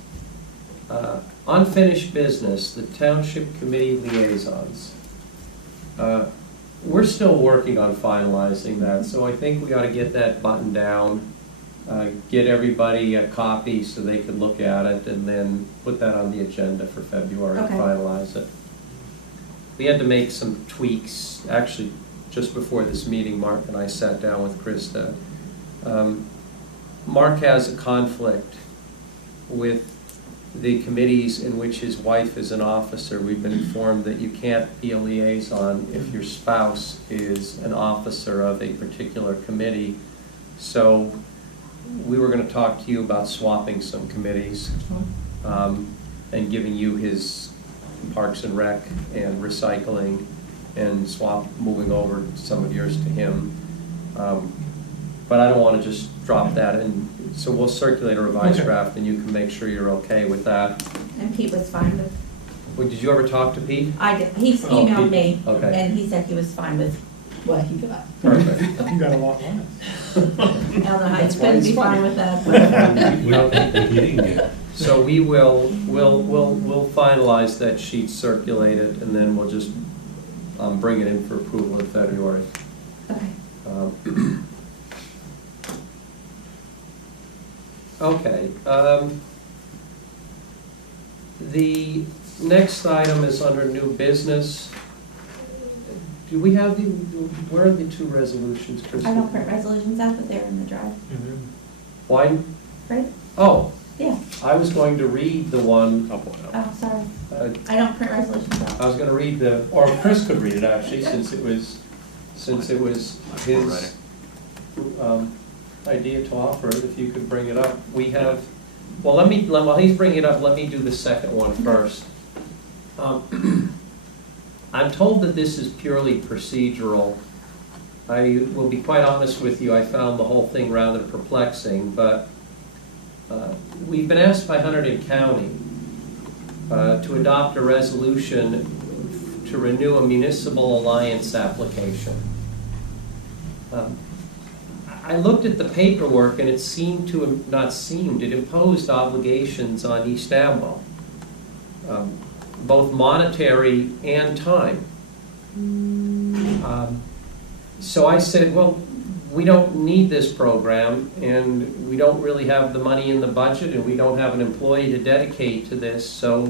Unfinished business, the township committee liaisons. We're still working on finalizing that, so I think we ought to get that buttoned down, get everybody a copy so they can look at it, and then put that on the agenda for February to Okay. finalize it. We had to make some tweaks, actually, just before this meeting, Mark and I sat down with Krista. Mark has a conflict with the committees in which his wife is an officer. We've been informed that you can't be a liaison if your spouse is an officer of a particular committee. So we were going to talk to you about swapping some committees, and giving you his Parks and Rec and recycling, and moving over some of yours to him. But I don't want to just drop that, and so we'll circulate a revised Okay. draft, and you can make sure you're okay with that. And Pete was fine with, Well, did you ever talk to Pete? I did, he's Oh, emailed Pete. me, Okay. and he said he was fine with what he got. Perfect. You got a lot left. I don't know how That's he's why gonna it's be fun. fine with that, but. We don't think we didn't get. So we'll finalize that sheet, circulate it, and then we'll just bring it in for approval in February. Okay. Okay. The next item is under new business. Do we have where are the two resolutions, Kristen? I don't print resolutions out, but they're in the drive, Why? right? Oh, Yeah. I was going to read the one, I'll pull it up. Oh, sorry. uh, I don't print resolutions out. I was gonna read or Chris could read it actually, since it was his idea to offer it, if you could bring it up. We have, while he's bringing it up, let me do the second one first. I'm told that this is purely procedural. I will be quite honest with you, I found the whole thing rather perplexing, but we've been asked by Hunterdon County to adopt a resolution to renew a municipal alliance application. I looked at the paperwork and it seemed to, it imposed obligations on East Amwell, both monetary and time. So I said, well, we don't need this program, and we don't really have the money in the budget, and we don't have an employee to dedicate to this, so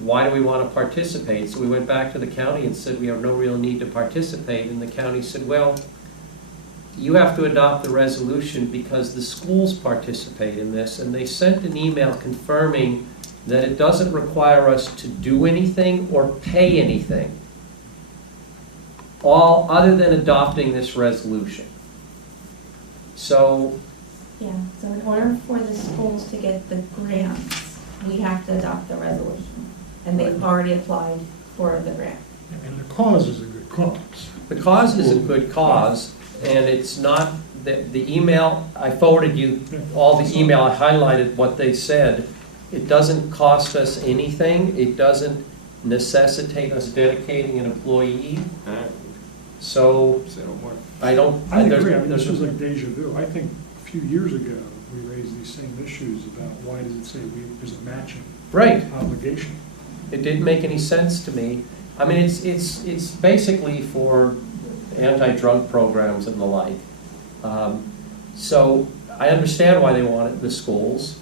why do we want to participate? So we went back to the county and said we have no real need to participate, and the county said, well, you have to adopt the resolution because the schools participate in this, and they sent an email confirming that it doesn't require us to do anything or pay anything, all other than adopting this resolution. So, Yeah, so in order for the schools to get the grants, we have to adopt the resolution. And they've already applied for the grant. And the cause is a good cause. the cause is a good cause, and it's not, the email, I forwarded you all the email, I highlighted what they said. It doesn't cost us anything, it doesn't necessitate us dedicating an employee, so Say no more. I don't. I agree, there's- this there's- is like deja vu. I think a few years ago, we raised these same issues about why does it say there's a matching Right, obligation? it didn't make any sense to me. I mean, it's basically for anti-drunk programs and the like. So I understand why they want it in the schools.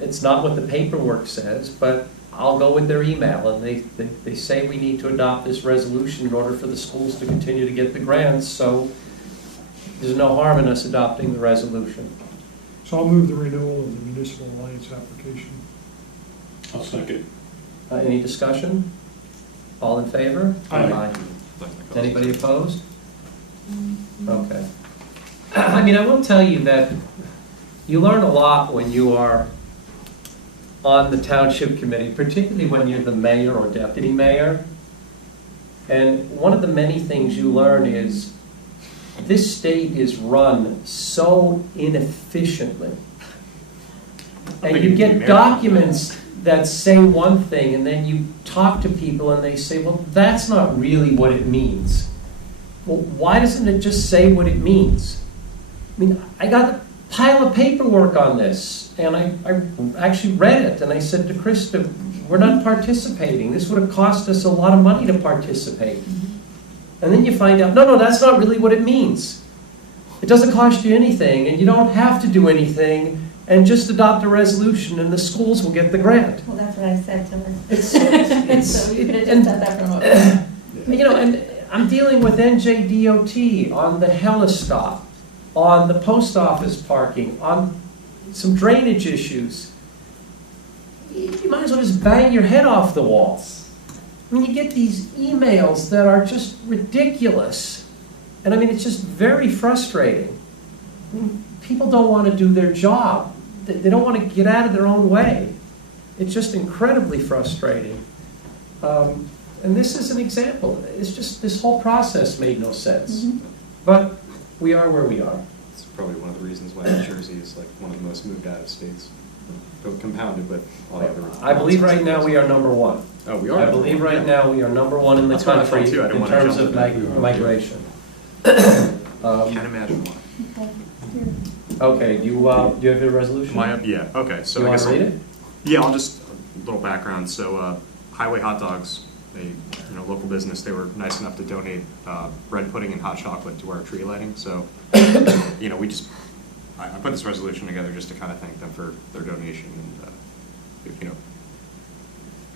It's not what the paperwork says, but I'll go with their email, and they say we need to adopt this resolution in order for the schools to continue to get the grants, so there's no harm in us adopting the resolution. So I'll move the renewal of the municipal alliance application. I'll second. Any discussion? All in favor? Aye. Anybody opposed? Okay. I mean, I will tell you that you learn a lot when you are on the township committee, particularly when you're the mayor or deputy mayor. And one of the many things you learn is this state is run so inefficiently. And you get documents that say one thing, and then you talk to people and they say, well, that's not really what it means. Well, why doesn't it just say what it means? I mean, I got a pile of paperwork on this, and I actually read it, and I said to Krista, we're not participating. This would have cost us a lot of money to participate. And then you find out, no, that's not really what it means. It doesn't cost you anything, and you don't have to do anything, and just adopt a resolution, and the schools will get the grant. Well, that's what I said to her. It's So we could have just said that from a. You know, and I'm dealing with NJDOT on the Helistop, on the post office parking, on some drainage issues. You might as well just bang your head off the wall. I mean, you get these emails that are just ridiculous. And I mean, it's just very frustrating. I mean, people don't want to do their job. They don't want to get out of their own way. It's just incredibly frustrating. And this is an example. It's just, this whole process made no sense. But we are where we are. It's probably one of the reasons why New Jersey is like one of the most moved out of states, compounded with all the other. I believe right now we are number one. Oh, we are. I believe right now we are number one in the That's what I thought country too. I didn't in want to terms jump of to that. migration. Can't imagine why. Okay, do you have your resolution? Yeah, okay, so You I want guess. to read it? Yeah, I'll just, a little background. So Highway Hot Dogs, a local business, they were nice enough to donate bread pudding and hot chocolate to our tree lighting. So, I put this resolution together just to kind of thank them for their donation. And,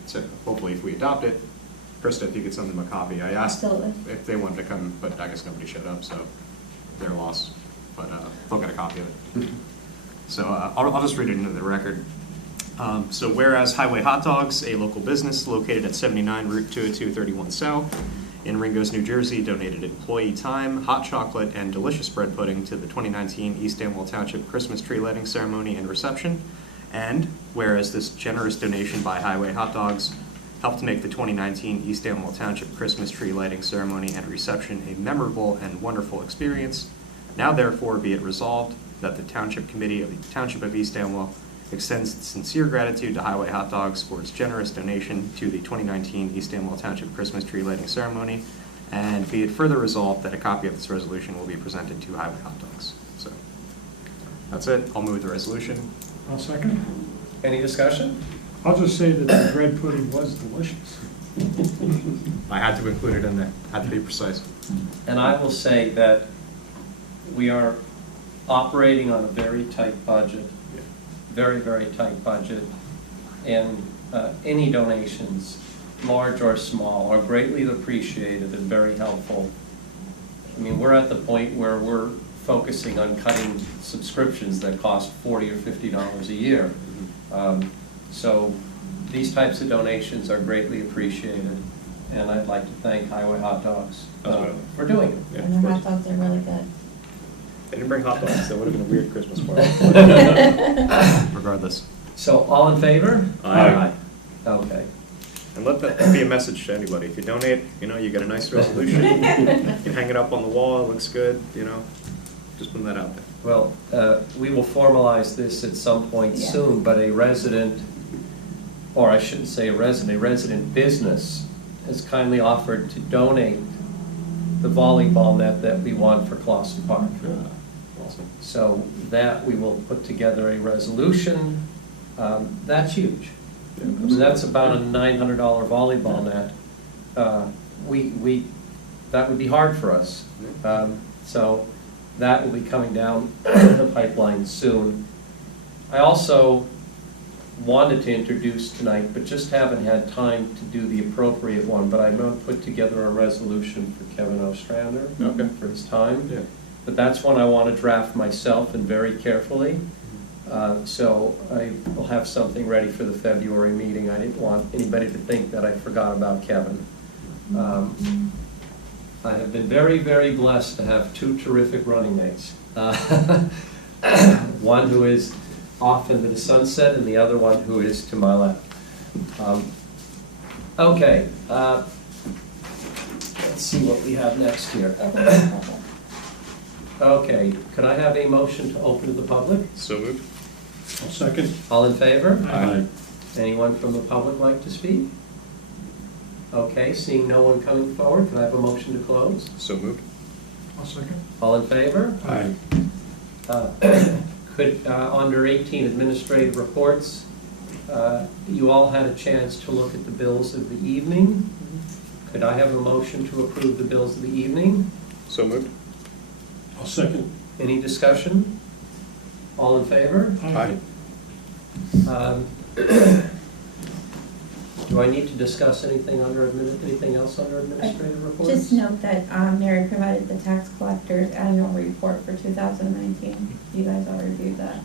so hopefully if we adopt it, Krista, if you could send them a copy. I asked Absolutely. if they wanted to come, but I guess nobody showed up, so their loss. But they'll get a copy of it. So I'll just read it into the record. So whereas Highway Hot Dogs, a local business located at 79 Route 202 31 South in Ringgoes, New Jersey, donated employee time, hot chocolate, and delicious bread pudding to the 2019 East Amwell Township Christmas tree lighting ceremony and reception. And whereas this generous donation by Highway Hot Dogs helped to make the 2019 East Amwell Township Christmas tree lighting ceremony and reception a memorable and wonderful experience, now therefore be it resolved that the Township Committee of the Township of East Amwell extends its sincere gratitude to Highway Hot Dogs for its generous donation to the 2019 East Amwell Township Christmas tree lighting ceremony, and be it further resolved that a copy of this resolution will be presented to Highway Hot Dogs. So that's it. I'll move the resolution. I'll second. Any discussion? I'll just say that the bread pudding was delicious. I had to include it in there. Had to be precise. And I will say that we are operating on a very tight budget, very, very tight budget, and any donations, large or small, are greatly appreciated and very helpful. I mean, we're at the point where we're focusing on cutting subscriptions that cost $40 or $50 a year. So these types of donations are greatly appreciated, and I'd like to thank Highway Hot Dogs for doing it. And the hot dogs are really good. They didn't bring hot dogs, that would have been a weird Christmas party. Regardless. So, all in favor? Aye. Okay. And let that be a message to anybody. If you donate, you get a nice resolution. You can hang it up on the wall, it looks good, just put that out there. Well, we will formalize this at some point Yeah. soon, but a resident, or I shouldn't say a resident business has kindly offered to donate the volleyball net that we want for Clausen Park. Awesome. So that we will put together a resolution. That's huge. Yeah, And that's about a $900 volleyball net. That would be hard for us. So that will be coming down the pipeline soon. I also wanted to introduce tonight, but just haven't had time to do the appropriate one, but I'm going to put together a resolution for Kevin Ostrander Okay. for his time. Yeah. But that's one I want to draft myself and very carefully. So I will have something ready for the February meeting. I didn't want anybody to think that I forgot about Kevin. I have been very, very blessed to have two terrific running mates. One who is off into the sunset and the other one who is to my left. Okay, let's see what we have next here. Okay, could I have a motion to open to the public? So moved. I'll second. All in favor? Aye. Anyone from the public like to speak? Okay, seeing no one coming forward, can I have a motion to close? So moved. I'll second. All in favor? Aye. Could, under 18 administrative reports, you all had a chance to look at the bills of the evening. Could I have a motion to approve the bills of the evening? So moved. I'll second. Any discussion? All in favor? Aye. Do I need to discuss anything else under administrative reports? Just note that Mary provided the tax collector's annual report for 2019. You guys all reviewed that.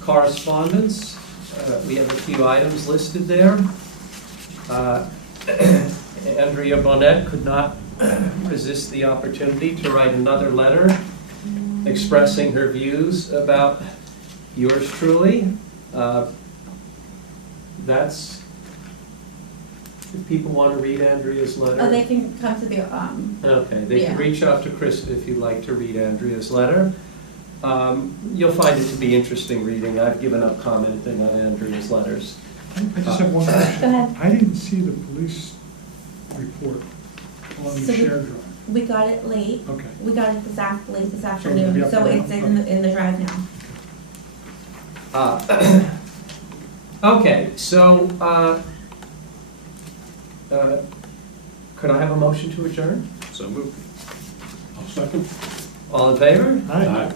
Correspondence, we have a few items listed there. Andrea Bonnet could not resist the opportunity to write another letter expressing her views about yours truly. That's, if people want to read Andrea's letter. Oh, they can come to the, Okay, they can Yeah. reach out to Krista if you'd like to read Andrea's letter. You'll find it to be interesting reading. I've given up commenting on Andrea's letters. I just have one question. Go ahead. I didn't see the police report on So the shared drive. we got it late. Okay. We got it late this So it'll be afternoon, up so there it's now? in the drive now. Okay, so, could I have a motion to adjourn? So moved. I'll second. All in favor? Aye. Aye.